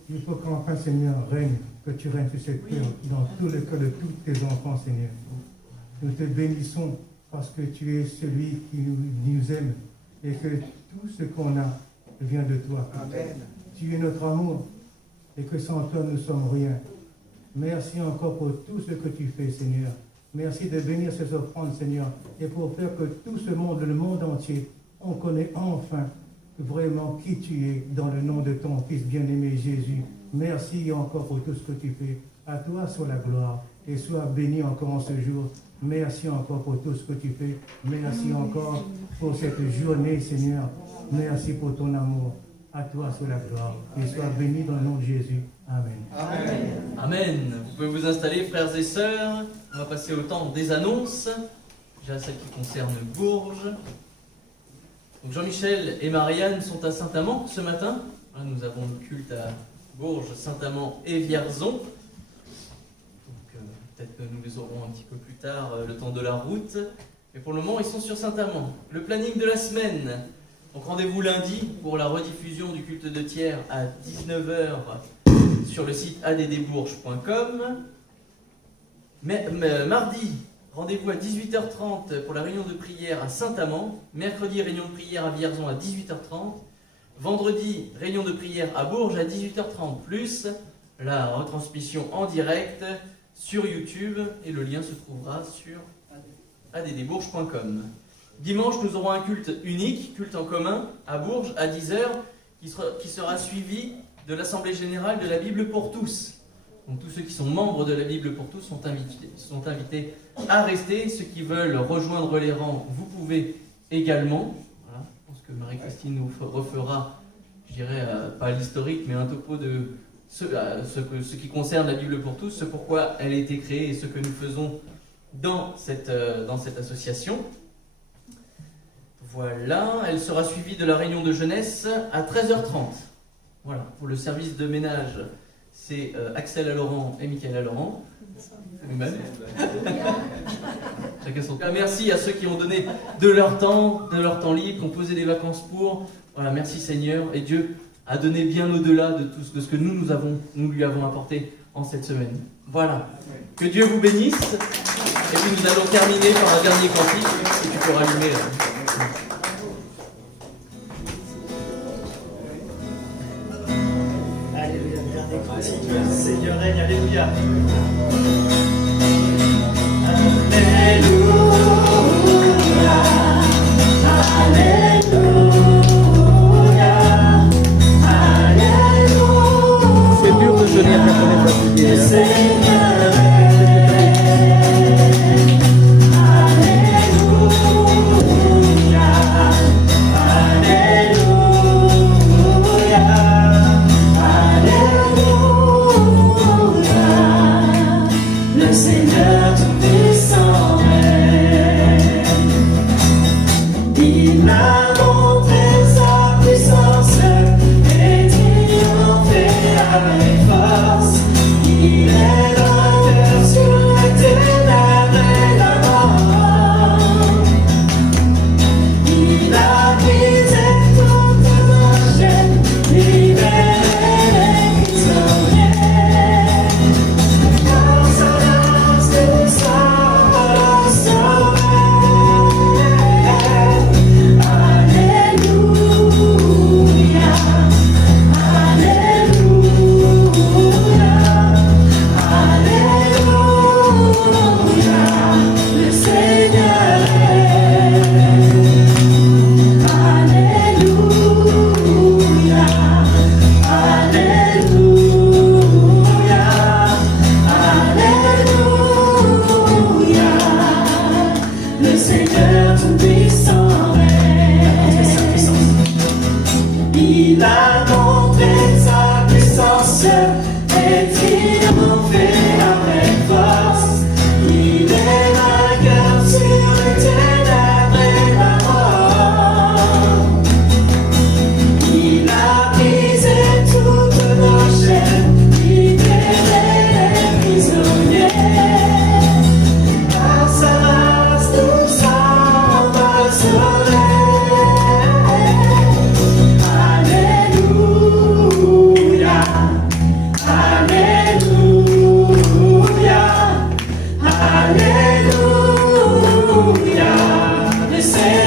Il faut qu'enfin, Seigneur, règne, que tu règnes sur cette terre, dans tout le cœur de tous tes enfants, Seigneur. Nous te bénissons parce que tu es celui qui nous aime et que tout ce qu'on a vient de toi. Amen. Tu es notre amour et que sans toi, nous ne sommes rien. Merci encore pour tout ce que tu fais, Seigneur. Merci de bénir ces offrandes, Seigneur, et pour faire que tout ce monde, le monde entier, on connaît enfin vraiment qui tu es dans le nom de ton Fils bien-aimé Jésus. Merci encore pour tout ce que tu fais. À toi soit la gloire et sois béni encore en ce jour. Merci encore pour tout ce que tu fais. Merci encore pour cette journée, Seigneur. Merci pour ton amour. À toi soit la gloire et sois béni dans le nom de Jésus. Amen. Amen. Amen. Vous pouvez vous installer, frères et sœurs. On va passer au temps des annonces. Déjà celle qui concerne Bourges. Donc Jean-Michel et Marianne sont à Saint-Amand ce matin. Nous avons le culte à Bourges, Saint-Amand et Vierzon. Donc peut-être que nous les aurons un petit peu plus tard, le temps de la route. Mais pour le moment, ils sont sur Saint-Amand. Le planning de la semaine. Donc rendez-vous lundi pour la rediffusion du culte de tiers à 19h sur le site addbourges.com. Mardi, rendez-vous à 18h30 pour la réunion de prière à Saint-Amand. Mercredi, réunion de prière à Vierzon à 18h30. Vendredi, réunion de prière à Bourges à 18h30, plus la retransmission en direct sur YouTube. Et le lien se trouvera sur addbourges.com. Dimanche, nous aurons un culte unique, culte en commun, à Bourges, à 10h, qui sera suivi de l'Assemblée Générale de la Bible pour tous. Donc tous ceux qui sont membres de la Bible pour tous sont invités à rester. Ceux qui veulent rejoindre les rangs, vous pouvez également. Voilà. Je pense que Marie-Christine nous refera, je dirais, pas l'historique, mais un topo de ce qui concerne la Bible pour tous, ce pourquoi elle a été créée et ce que nous faisons dans cette association. Voilà, elle sera suivie de la réunion de jeunesse à 13h30. Voilà, pour le service de ménage, c'est Axel Laurent et Michael Laurent. C'est nous-mêmes. Chacun son cas. Merci à ceux qui ont donné de leur temps libre, qui ont posé des vacances pour. Voilà, merci Seigneur. Et Dieu a donné bien au-delà de tout ce que nous lui avons apporté en cette semaine. Voilà. Que Dieu vous bénisse. Et puis nous allons terminer par un dernier cantique. Et tu peux rallumer. Alléluia, dernier cantique, le Seigneur règne, alléluia. C'est dur de venir quand on n'est pas plié. Il a montré sa puissance et triomphé avec force. Il est vainqueur sur les ténèbres et la mort. Il a brisé toutes nos chaînes, libéré les prisonniers. Par sa grâce nous sommes sauvés. Alléluia, Alléluia, le Seigneur